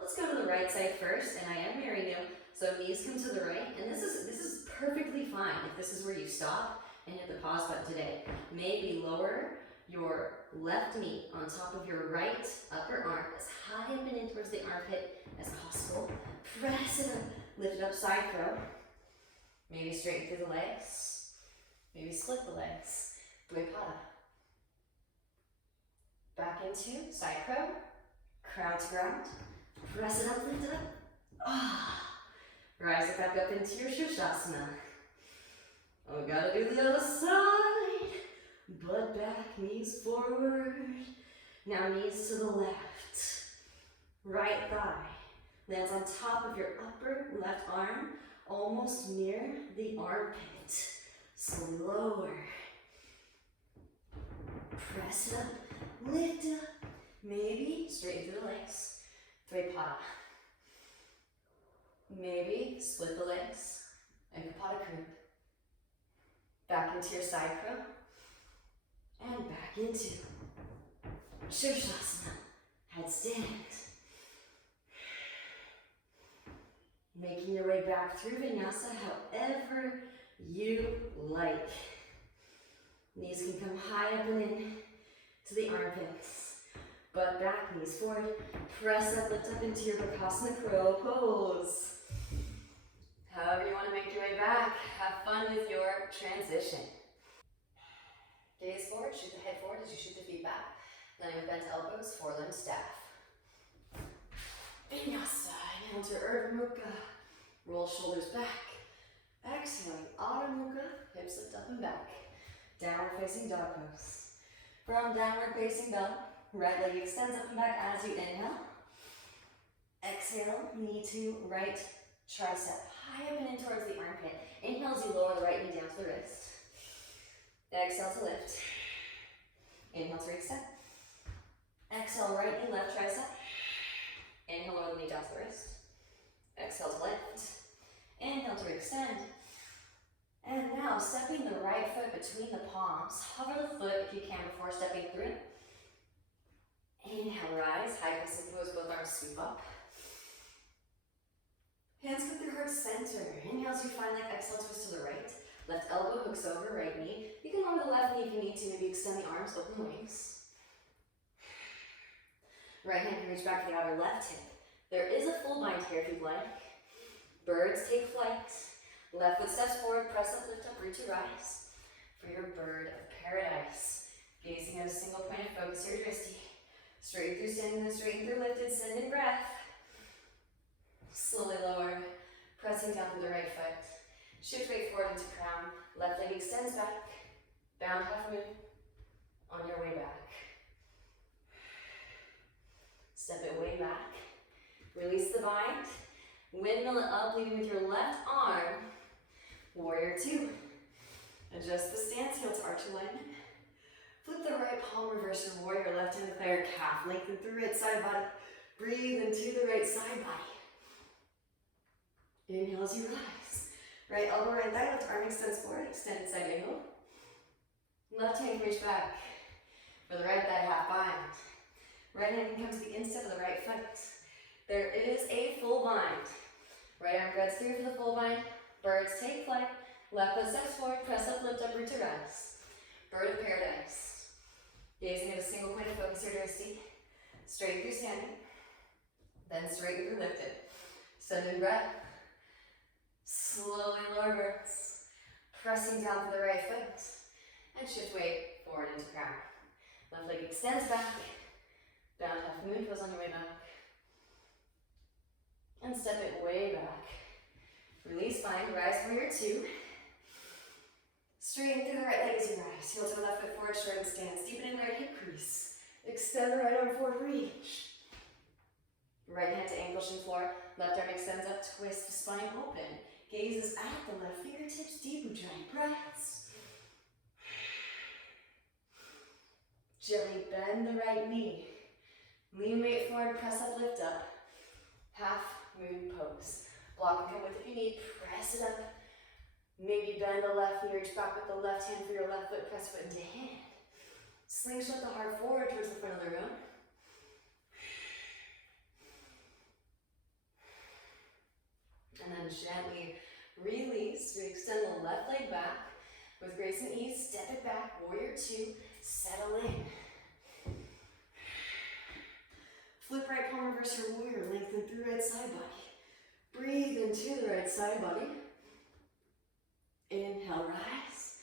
Let's go to the right side first, and I am mirroring you. So knees come to the right, and this is perfectly fine if this is where you stop and hit the pause button today. Maybe lower your left knee on top of your right upper arm as high up and in towards the armpit as possible. Press it up, lift it up, side crow. Maybe straighten through the legs. Maybe split the legs. Dvipada. Back into side crow, crown to ground. Press it up, lift it up. Ah. Rise it back up into your Shushasana. Oh, gotta do the other side. Butt back, knees forward. Now knees to the left. Right thigh lands on top of your upper left arm, almost near the armpit. Slowly lower. Press it up, lift it up. Maybe straighten through the legs. Dvipada. Maybe split the legs and Kapada Kriya. Back into your side crow. And back into Shushasana, headstand. Making your way back through Vinyasa however you like. Knees can come high up and in to the armpits. Butt back, knees forward. Press up, lift up into your Bakasana Crow pose. However you want to make your way back, have fun with your transition. Gaze forward, shoot the head forward as you shoot the feet back. Laying with bent elbows, forelimb staff. Vinyasa, inhale to Urdhva Mukha. Roll shoulders back. Exhaling, Adho Mukha, hips lift up and back. Downward facing dog pose. From downward facing dog, right leg extends up and back as you inhale. Exhale, knee to right tricep, high up and in towards the armpit. Inhale as you lower the right knee down to the wrist. Exhale to lift. Inhale to extend. Exhale, right knee, left tricep. Inhale, lower the knee down to the wrist. Exhale to lift. Inhale to extend. And now, stepping the right foot between the palms. Hover the foot if you can before stepping through. Inhale, rise. High crescent pose, both arms sweep up. Hands come through heart center. Inhale as you find like exhale, twist to the right. Left elbow hooks over right knee. You can lower the left knee if you need to. Maybe extend the arms, open wings. Right hand can reach back to the outer left hip. There is a full bind here if you'd like. Birds take flight. Left foot steps forward, press up, lift up, reach to rise. For your bird of paradise. Gazing at a single point of focus here, Drishti. Straight through standing, then straighten through lifted, send in breath. Slowly lower, pressing down through the right foot. Shift weight forward into crown. Left leg extends back. Bound half moon on your way back. Step it way back. Release the bind. Windmill it up, leading with your left arm. Warrior two. Adjust the stance, heel to arch alignment. Flip the right palm, reverse your warrior, left hand to third calf. Lengthen through right side body. Breathe into the right side body. Inhale as you rise. Right elbow, right thigh, left arm extends forward, extended side angle. Left hand can reach back. For the right thigh, half bind. Right hand can come to the instep of the right foot. There is a full bind. Right arm grabs through for the full bind. Birds take flight. Left foot steps forward, press up, lift up, root to rise. Bird of paradise. Gazing at a single point of focus here, Drishti. Straight through standing. Then straight through lifted. Sending breath. Slowly lower birds. Pressing down for the right foot. And shift weight forward into crown. Left leg extends back. Bound half moon pose on your way back. And step it way back. Release bind, rise warrior two. Straighten through the right leg as you rise. Heel to the left foot forward, short stance. Deepen in right hip crease. Extend the right arm forward, reach. Right hand to ankle shin floor. Left arm extends up, twist, spine open. Gazes at the left fingertips, deep ujjayi breaths. Gently bend the right knee. Lean weight forward, press up, lift up. Half moon pose. Block and come with if you need, press it up. Maybe bend the left knee, reach back with the left hand for your left foot, press foot into hand. Slingshot the heart forward towards the front of the room. And then gently release. We extend the left leg back. With grace and ease, step it back, warrior two, settle in. Flip right palm, reverse your warrior, lengthen through right side body. Breathe into the right side body. Inhale, rise.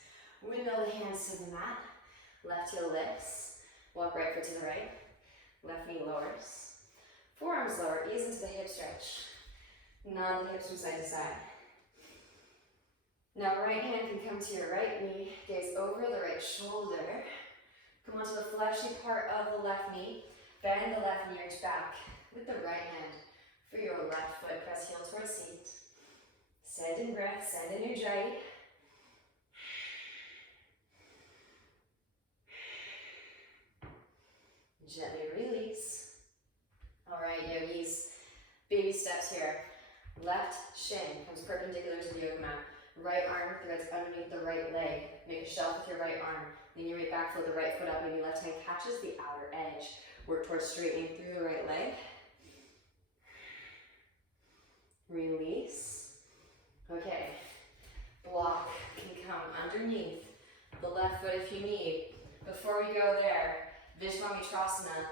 Windmill the hands to the mat. Left heel lifts. Walk right foot to the right. Left knee lowers. Forearms lower, ease into the hip stretch. Nod the hips from side to side. Now right hand can come to your right knee, gaze over the right shoulder. Come onto the fleshy part of the left knee. Bend the left knee, reach back with the right hand for your left foot. Press heel towards seat. Send in breath, send in ujjayi. Gently release. All right, yogis, baby steps here. Left shin comes perpendicular to the yoga mat. Right arm threads underneath the right leg. Make a shelf with your right arm. Lean your weight back, float the right foot up. Maybe left hand catches the outer edge. Work towards straightening through the right leg. Release. Okay. Block can come underneath the left foot if you need. Before we go there, Vishwamitrasana.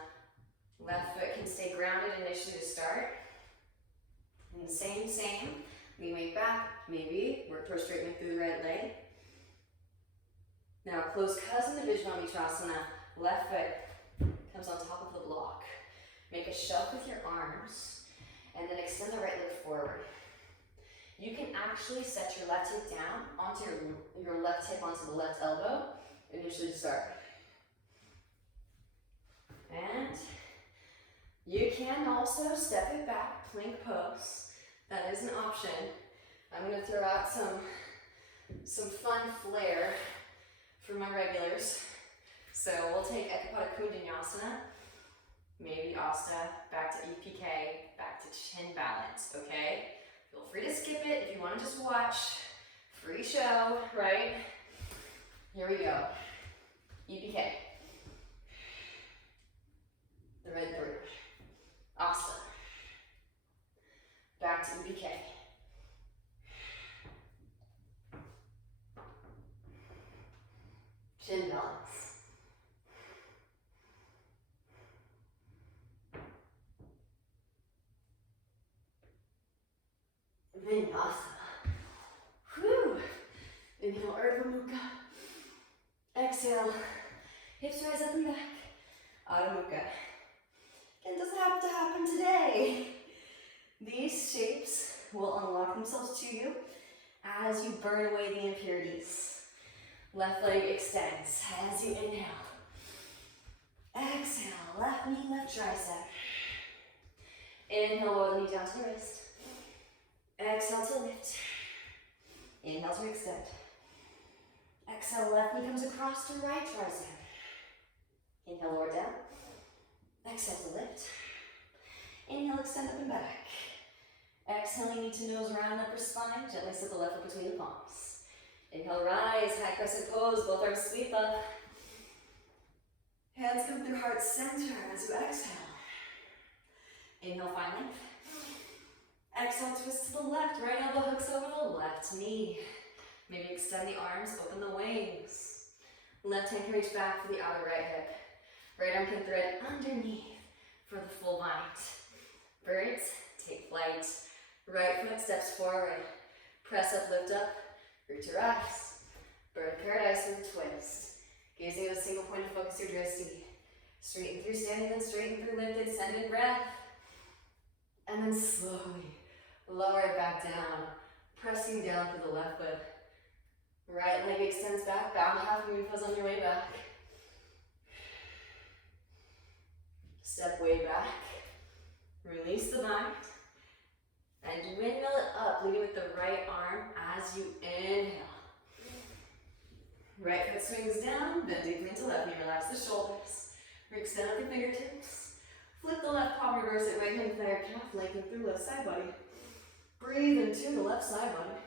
Left foot can stay grounded initially to start. And same. Lean weight back, maybe work towards straightening through the right leg. Now close cousin to Vishwamitrasana. Left foot comes on top of the block. Make a shelf with your arms and then extend the right leg forward. You can actually set your left hip down onto your left hip onto the left elbow initially to start. And you can also step it back, plank pose. That is an option. I'm going to throw out some fun flair for my regulars. So we'll take Ekapada Kundanyasana, maybe Asta, back to EPK, back to chin balance, okay? Feel free to skip it if you want to just watch. Free show, right? Here we go. EPK. The red bird. Asta. Back to EPK. Chin balance. Vinyasa. Whew. Inhale, Urdhva Mukha. Exhale. Hips rise up and back. Adho Mukha. It doesn't have to happen today. These shapes will unlock themselves to you as you burn away the impurities. Left leg extends as you inhale. Exhale, left knee, left tricep. Inhale, lower the knee down to the wrist. Exhale to lift. Inhale to extend. Exhale, left knee comes across to right tricep. Inhale, lower down. Exhale to lift. Inhale, extend up and back. Exhaling, knee to nose, round upper spine. Gently slip the left foot between the palms. Inhale, rise, high crescent pose, both arms sweep up. Hands come through heart center as you exhale. Inhale, find length. Exhale, twist to the left, right elbow hooks over the left knee. Maybe extend the arms, open the wings. Left hand can reach back for the outer right hip. Right arm can thread underneath for the full bind. Birds, take flight. Right foot steps forward. Press up, lift up, root to rise. Bird paradise with a twist. Gazing at a single point of focus, your drishti. Straighten through standing, then straighten through lifted, send in breath. And then slowly lower it back down, pressing down through the left foot. Right leg extends back, bound half moon pose on your way back. Step way back, release the bind, and windmill it up, leading with the right arm as you inhale. Right foot swings down, bend deeply into left knee, relax the shoulders. Extend up the fingertips. Flip the left palm, reverse it, right hand thigh calf, lengthen through left side body. Breathe into the left side body.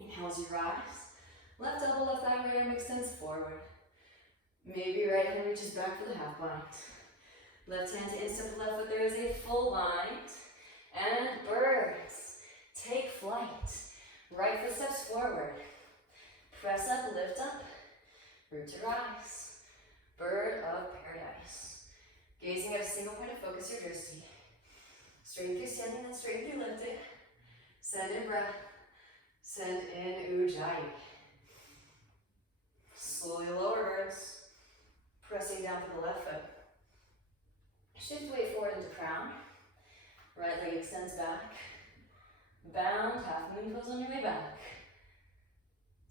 Inhale as you rise. Left elbow, left thigh, right arm extends forward. Maybe right hand reaches back for the half bind. Left hand to instep the left foot, there is a full bind. And birds, take flight. Right foot steps forward. Press up, lift up, root to rise. Bird of paradise. Gazing at a single point of focus, your drishti. Straighten through standing, then straighten through lifted. Send in breath. Send in ujjayi. Slowly lower birds. Pressing down to the left foot. Shift weight forward into crown. Right leg extends back. Bound, half moon pose on your way back.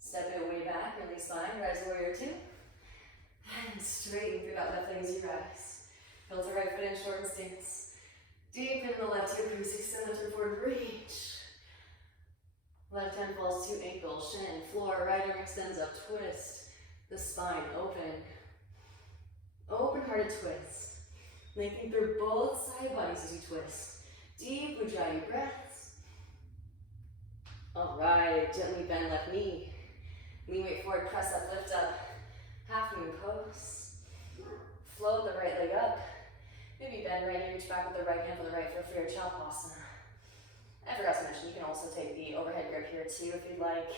Step it way back, release line, rise warrior two. And straighten through that left leg as you rise. Build the right foot in, shorten stance. Deepen the left hip crease, extend the turn forward, reach. Left hand falls to ankle, shin, floor, right arm extends up, twist. The spine open. Open-hearted twist. Linking through both side bodies as you twist. Deep ujjayi breaths. Alright, gently bend left knee. Lean weight forward, press up, lift up. Half moon pose. Float the right leg up. Maybe bend right knee, reach back with the right hand for the right foot for your chalpasana. I forgot to mention, you can also take the overhead grip here too if you'd like.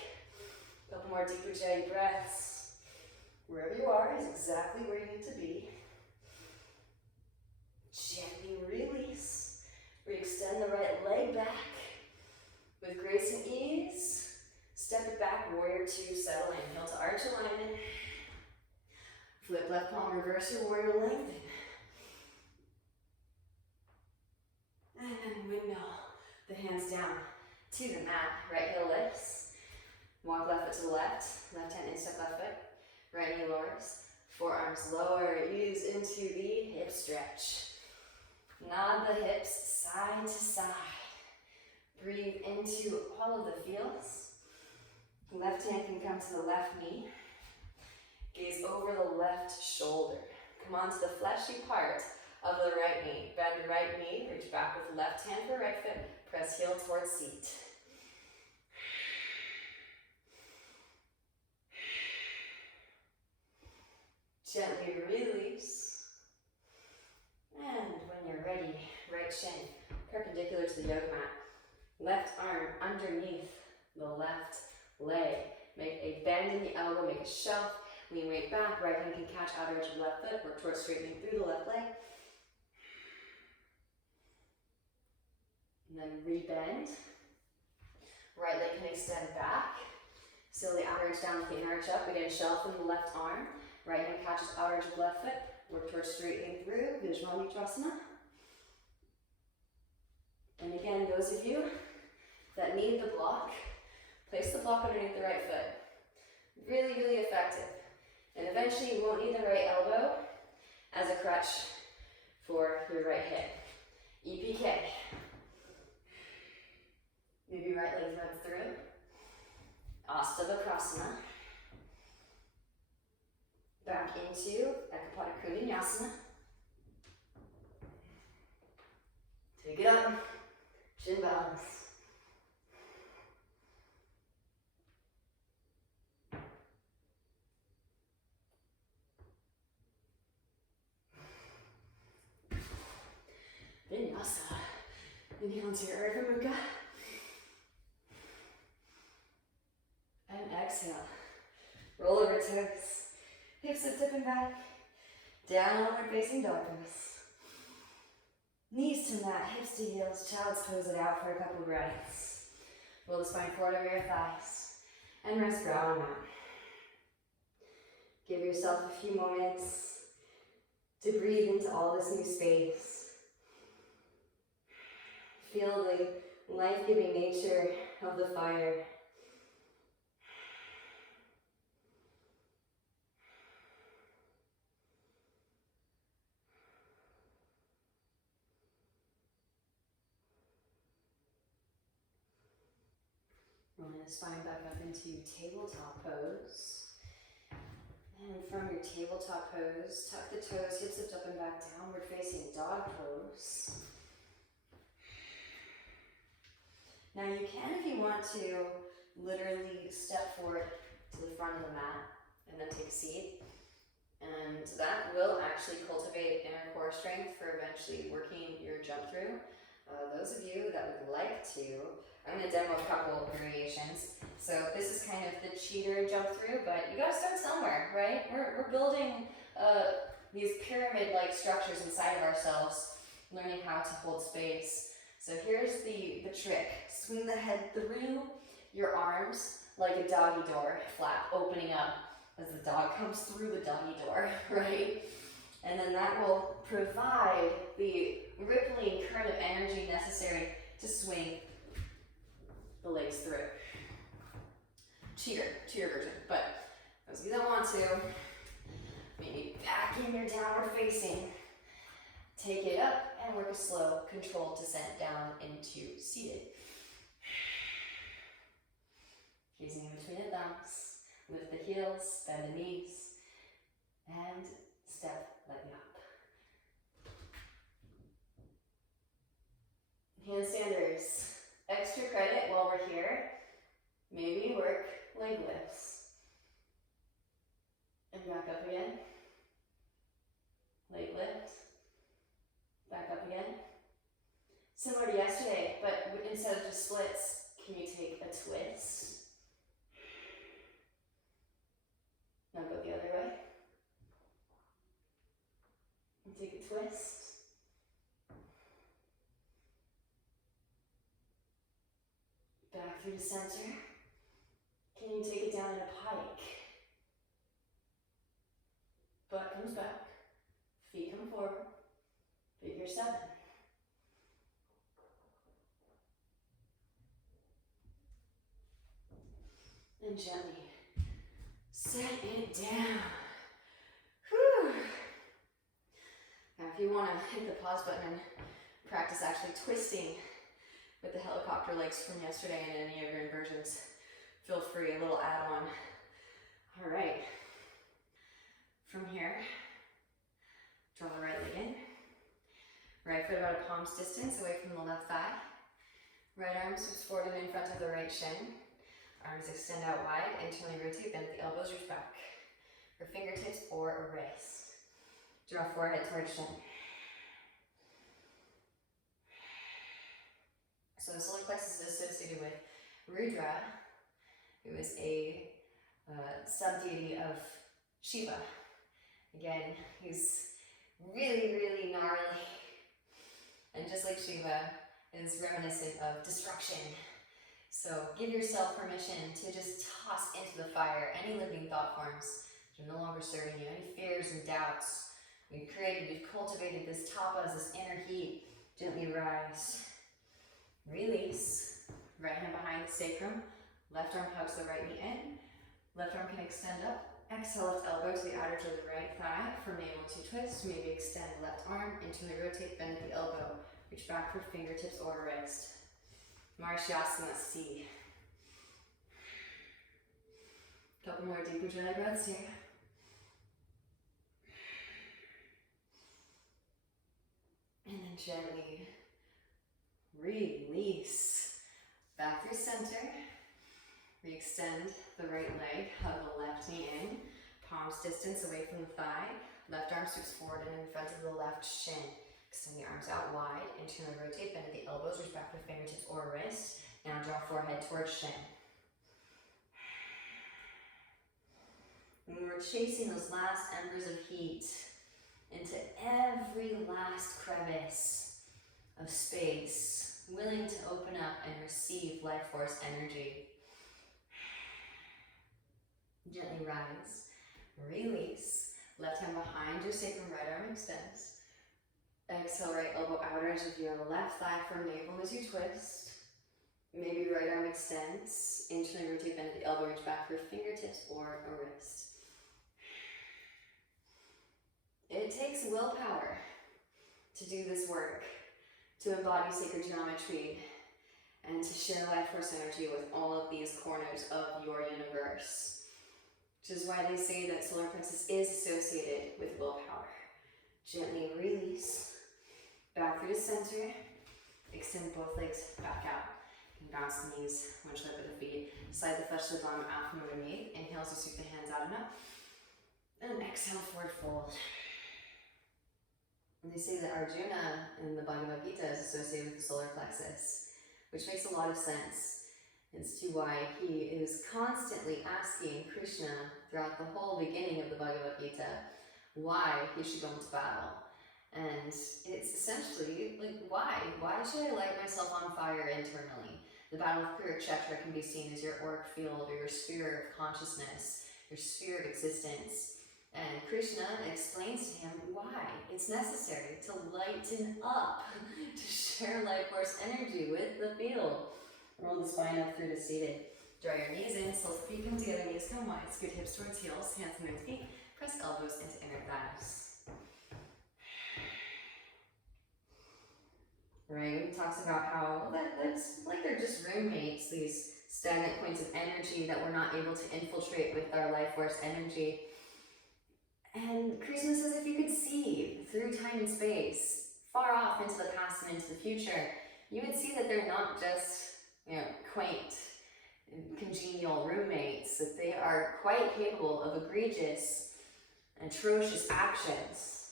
A couple more deep ujjayi breaths. Wherever you are is exactly where you need to be. Gently release. Re-extend the right leg back. With grace and ease, step it back, warrior two, settle in. Inhale to arch alignment. Flip left palm, reverse your warrior, lengthen. And then windmill the hands down to the mat. Right heel lifts. Walk left foot to the left. Left hand instep left foot. Right knee lowers. Forearms lower. Ease into the hip stretch. Nod the hips side to side. Breathe into all of the feels. Left hand can come to the left knee. Gaze over the left shoulder. Come onto the fleshy part of the right knee. Bend right knee, reach back with left hand for right foot. Press heel towards seat. Gently release. And when you're ready, right shin perpendicular to the yoga mat. Left arm underneath the left leg. Make a bend in the elbow, make a shelf. Lean weight back, right hand can catch outer edge of the left foot. Work towards straightening through the left leg. And then rebend. Right leg can extend back. Slowly outer edge down with the inner arch up. Again, shelf in the left arm. Right hand catches outer edge of left foot. Work towards straightening through. Visual Mutrasana. And again, those of you that need the block, place the block underneath the right foot. Really, really effective. And eventually you won't need the right elbow as a crutch for your right hip. EPK. Maybe right leg runs through. Astavakrasana. Back into Ekapada Kundanyasana. Take it up. Chin balance. Vinyasa. Inhale into your Urdhva Mukha. And exhale. Roll over toes. Hips are tipping back. Downward facing dog pose. Knees to mat, hips to heels, child's pose it out for a couple breaths. Roll the spine forward over your thighs. And rest brow on mat. Give yourself a few moments to breathe into all this new space. Feel the life-giving nature of the fire. Rolling the spine back up into tabletop pose. And from your tabletop pose, tuck the toes, hips lift up and back, downward facing dog pose. Now you can, if you want to, literally step forward to the front of the mat and then take a seat. And that will actually cultivate inner core strength for eventually working your jump through. Those of you that would like to, I'm going to demo a couple variations. So this is kind of the cheater jump through, but you got to start somewhere, right? We're building these pyramid-like structures inside of ourselves, learning how to hold space. So here's the trick. Swing the head through your arms like a doggy door flap, opening up as the dog comes through the doggy door, right? And then that will provide the rippling current of energy necessary to swing the legs through. Cheater version. But those of you that want to, maybe back in your downward facing, take it up and work a slow, controlled descent down into seated. Gazing in between the thumbs, lift the heels, bend the knees, and step lightly up. Handstanders, extra credit while we're here, maybe work leg lifts. And back up again. Leg lift. Back up again. Similar to yesterday, but instead of just splits, can you take a twist? Now go the other way. And take a twist. Back through the center. Can you take it down in a pike? Butt comes back. Feet come forward. Figure 7. And gently set it down. Whew. Now if you want to hit the pause button and practice actually twisting with the helicopter legs from yesterday and any of your inversions, feel free, a little add-on. All right. From here, draw the right leg in. Right foot about a palm's distance away from the left thigh. Right arm sweeps forward and in front of the right shin. Arms extend out wide, internally rotate, bend at the elbows, reach back. For fingertips or a wrist. Draw forehead towards chin. So the solar plexus is associated with Rudra, who is a sub-deity of Shiva. Again, he's really, really gnarly. And just like Shiva, is reminiscent of destruction. So give yourself permission to just toss into the fire any limiting thought forms that are no longer serving you, any fears and doubts. We've cultivated this tapa as this inner heat. Gently rise. Release. Right Right hand behind the sacrum. Left arm hugs the right knee in. Left arm can extend up. Exhale, left elbow to the outer edge of the right thigh for navel to twist. Maybe extend left arm, internally rotate, bend the elbow. Reach back for fingertips or wrist. Marshasana C. Couple more deep Ujjayi breaths here. And then gently release. Back through center. Re-extend the right leg, hug the left knee in. Palms distance away from the thigh. Left arm sweeps forward and in front of the left shin. Extend the arms out wide. Internally rotate, bend the elbows, reach back for fingertips or wrist. Now draw forehead towards shin. And we're chasing those last embers of heat into every last crevice of space, willing to open up and receive life force energy. Gently rise, release. Left hand behind your sacrum, right arm extends. Exhale, right elbow outer edge of your left thigh for navel as you twist. Maybe right arm extends. Internally rotate, bend the elbow, reach back for fingertips or a wrist. It takes willpower to do this work, to embody sacred geometry, and to share life force energy with all of these corners of your universe. Which is why they say that solar plexus is associated with willpower. Gently release. Back through the center. Extend both legs back out. You can bounce the knees, one shoulder with the feet. Slide the flesh to the bottom out from underneath. Inhale as you sweep the hands out and up. And exhale, forward fold. And they say that Arjuna in the Bhagavad Gita is associated with the solar plexus, which makes a lot of sense as to why he is constantly asking Krishna throughout the whole beginning of the Bhagavad Gita why he should go into battle. And it's essentially like, why? Why should I light myself on fire internally? The battle of Pure Chakra can be seen as your auric field or your sphere of consciousness, your sphere of existence. And Krishna explains to him why it's necessary to lighten up, to share life force energy with the field. Roll the spine up through to seated. Draw your knees in, so feet come together, knees come wide, scoot hips towards heels, hands underneath feet, press elbows into inner thighs. Right, we talks about how that's like they're just roommates, these stagnant points of energy that we're not able to infiltrate with our life force energy. And Krishna says if you could see through time and space, far off into the past and into the future, you would see that they're not just, quaint, congenial roommates, that they are quite capable of egregious, atrocious actions.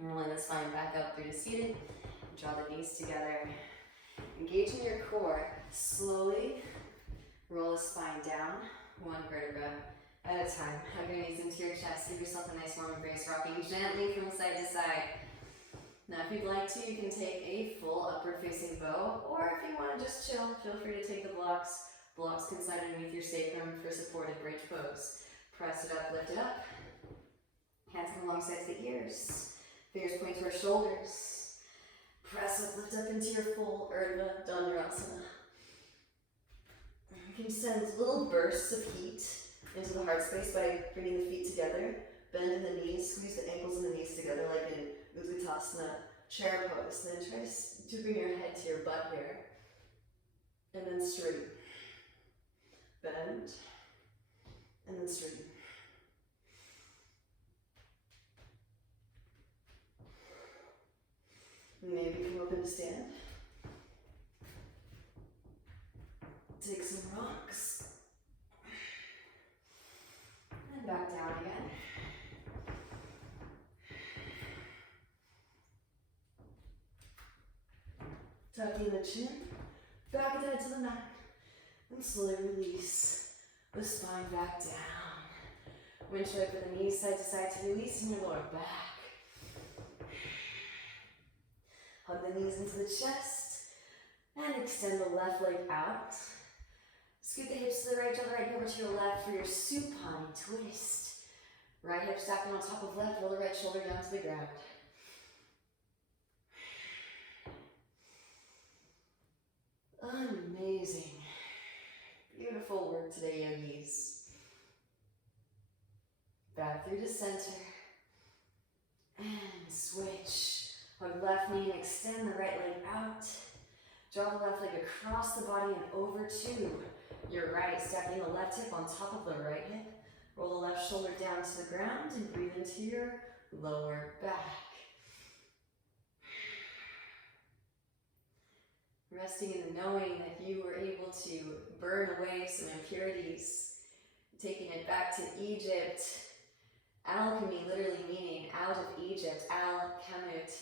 Rolling the spine back up through to seated. Draw the knees together. Engaging your core. Slowly roll the spine down, one vertebra at a time. Hug your knees into your chest. Give yourself a nice warm embrace, rocking gently from side to side. Now if you'd like to, you can take a full upward facing bow, or if you want to just chill, feel free to take the blocks. Blocks can slide underneath your sacrum for supported bridge pose. Press it up, lift it up. Hands come alongside the ears. Fingers point towards shoulders. Press up, lift up into your full Urdhva Dhanurasana. You can send little bursts of heat into the heart space by bringing the feet together. Bend in the knees, squeeze the ankles and the knees together like in Utkatasana, chair pose. Then try to bring your head to your butt here. And then straighten. Bend. And then straighten. Maybe come up and stand. Take some rocks. And back down again. Tucking the chin, back of the head to the mat. And slowly release the spine back down. Winch right for the knees side to side to release in your lower back. Hug the knees into the chest and extend the left leg out. Scoot the hips to the right, jump right over to your left for your supine twist. Right hip stacking on top of left, roll the right shoulder down to the ground. Amazing. Beautiful work today, yogis. Back through to center. And switch. Hug left knee and extend the right leg out. Draw the left leg across the body and over to your right. Stepping the left hip on top of the right hip. Roll the left shoulder down to the ground and breathe into your lower back. Resting in the knowing that you were able to burn away some impurities. Taking it back to Egypt. Alchemy literally meaning out of Egypt, al-kamut.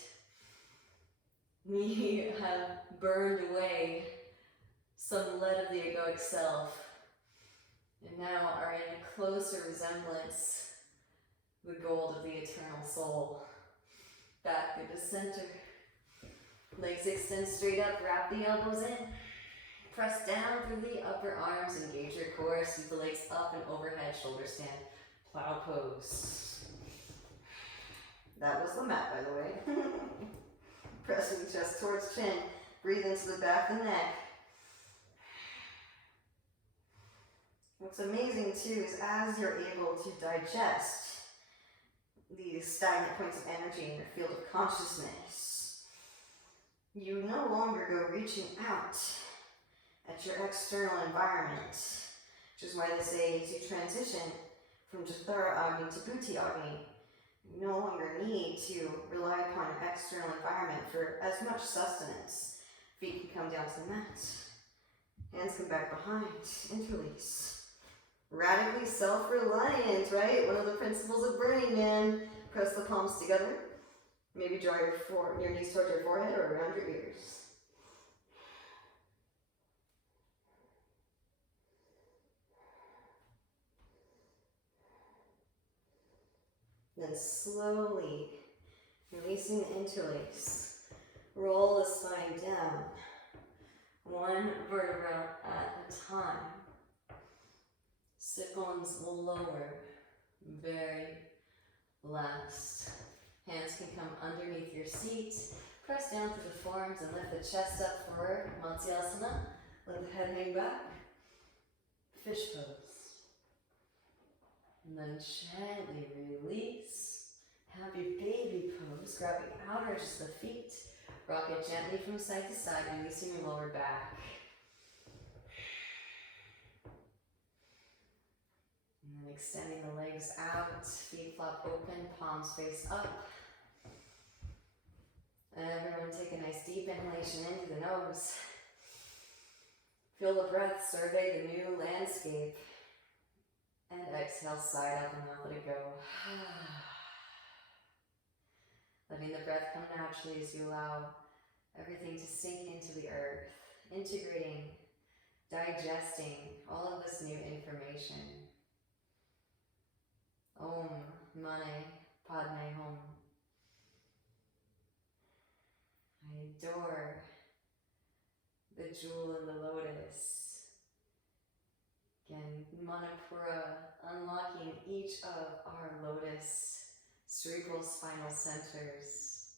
We have burned away some lead of the egoic self and now are in closer resemblance the gold of the eternal soul. Back through the center. Legs extend straight up, wrap the elbows in. Press down through the upper arms, engage your core, sweep the legs up and overhead, shoulder stand. Plow pose. That was the mat, by the way. Pressing the chest towards chin. Breathe into the back of the neck. What's amazing too is as you're able to digest these stagnant points of energy in your field of consciousness, you no longer go reaching out at your external environment, which is why they say as you transition from jathara agni to bhuti agni, you no longer need to rely upon your external environment for as much sustenance. Feet can come down to the mat. Hands come back behind. Interlace. Radically self-reliant, right? One of the principles of Burning Man. Press the palms together. Maybe draw your knees towards your forehead or around your ears. Then slowly, releasing the interlace, roll the spine down, one vertebra at a time. Sit bones lower, very last. Hands can come underneath your seat. Press down through the forearms and lift the chest up forward, Matsyasana. Let the head hang back. Fish pose. And then gently release. Happy baby pose. Grab the outer edges of the feet. Rock it gently from side to side, releasing your lower back. And then extending the legs out. Feet flop open, palms face up. And everyone take a nice deep inhalation in through the nose. Feel the breath, survey the new landscape. And exhale, side up and mouth, let it go. Letting the breath come naturally as you allow everything to sink into the earth. Integrating, digesting all of this new information. Om Mani Padme Hum. I adore the jewel in the lotus. Again, Manipura, unlocking each of our lotus, cerebral spinal centers.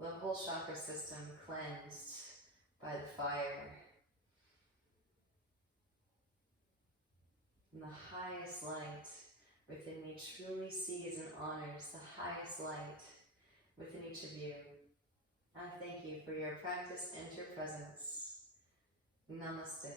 The whole chakra system cleansed by the fire. And the highest light within me truly sees and honors the highest light within each of you. I thank you for your practice and your presence. Namaste.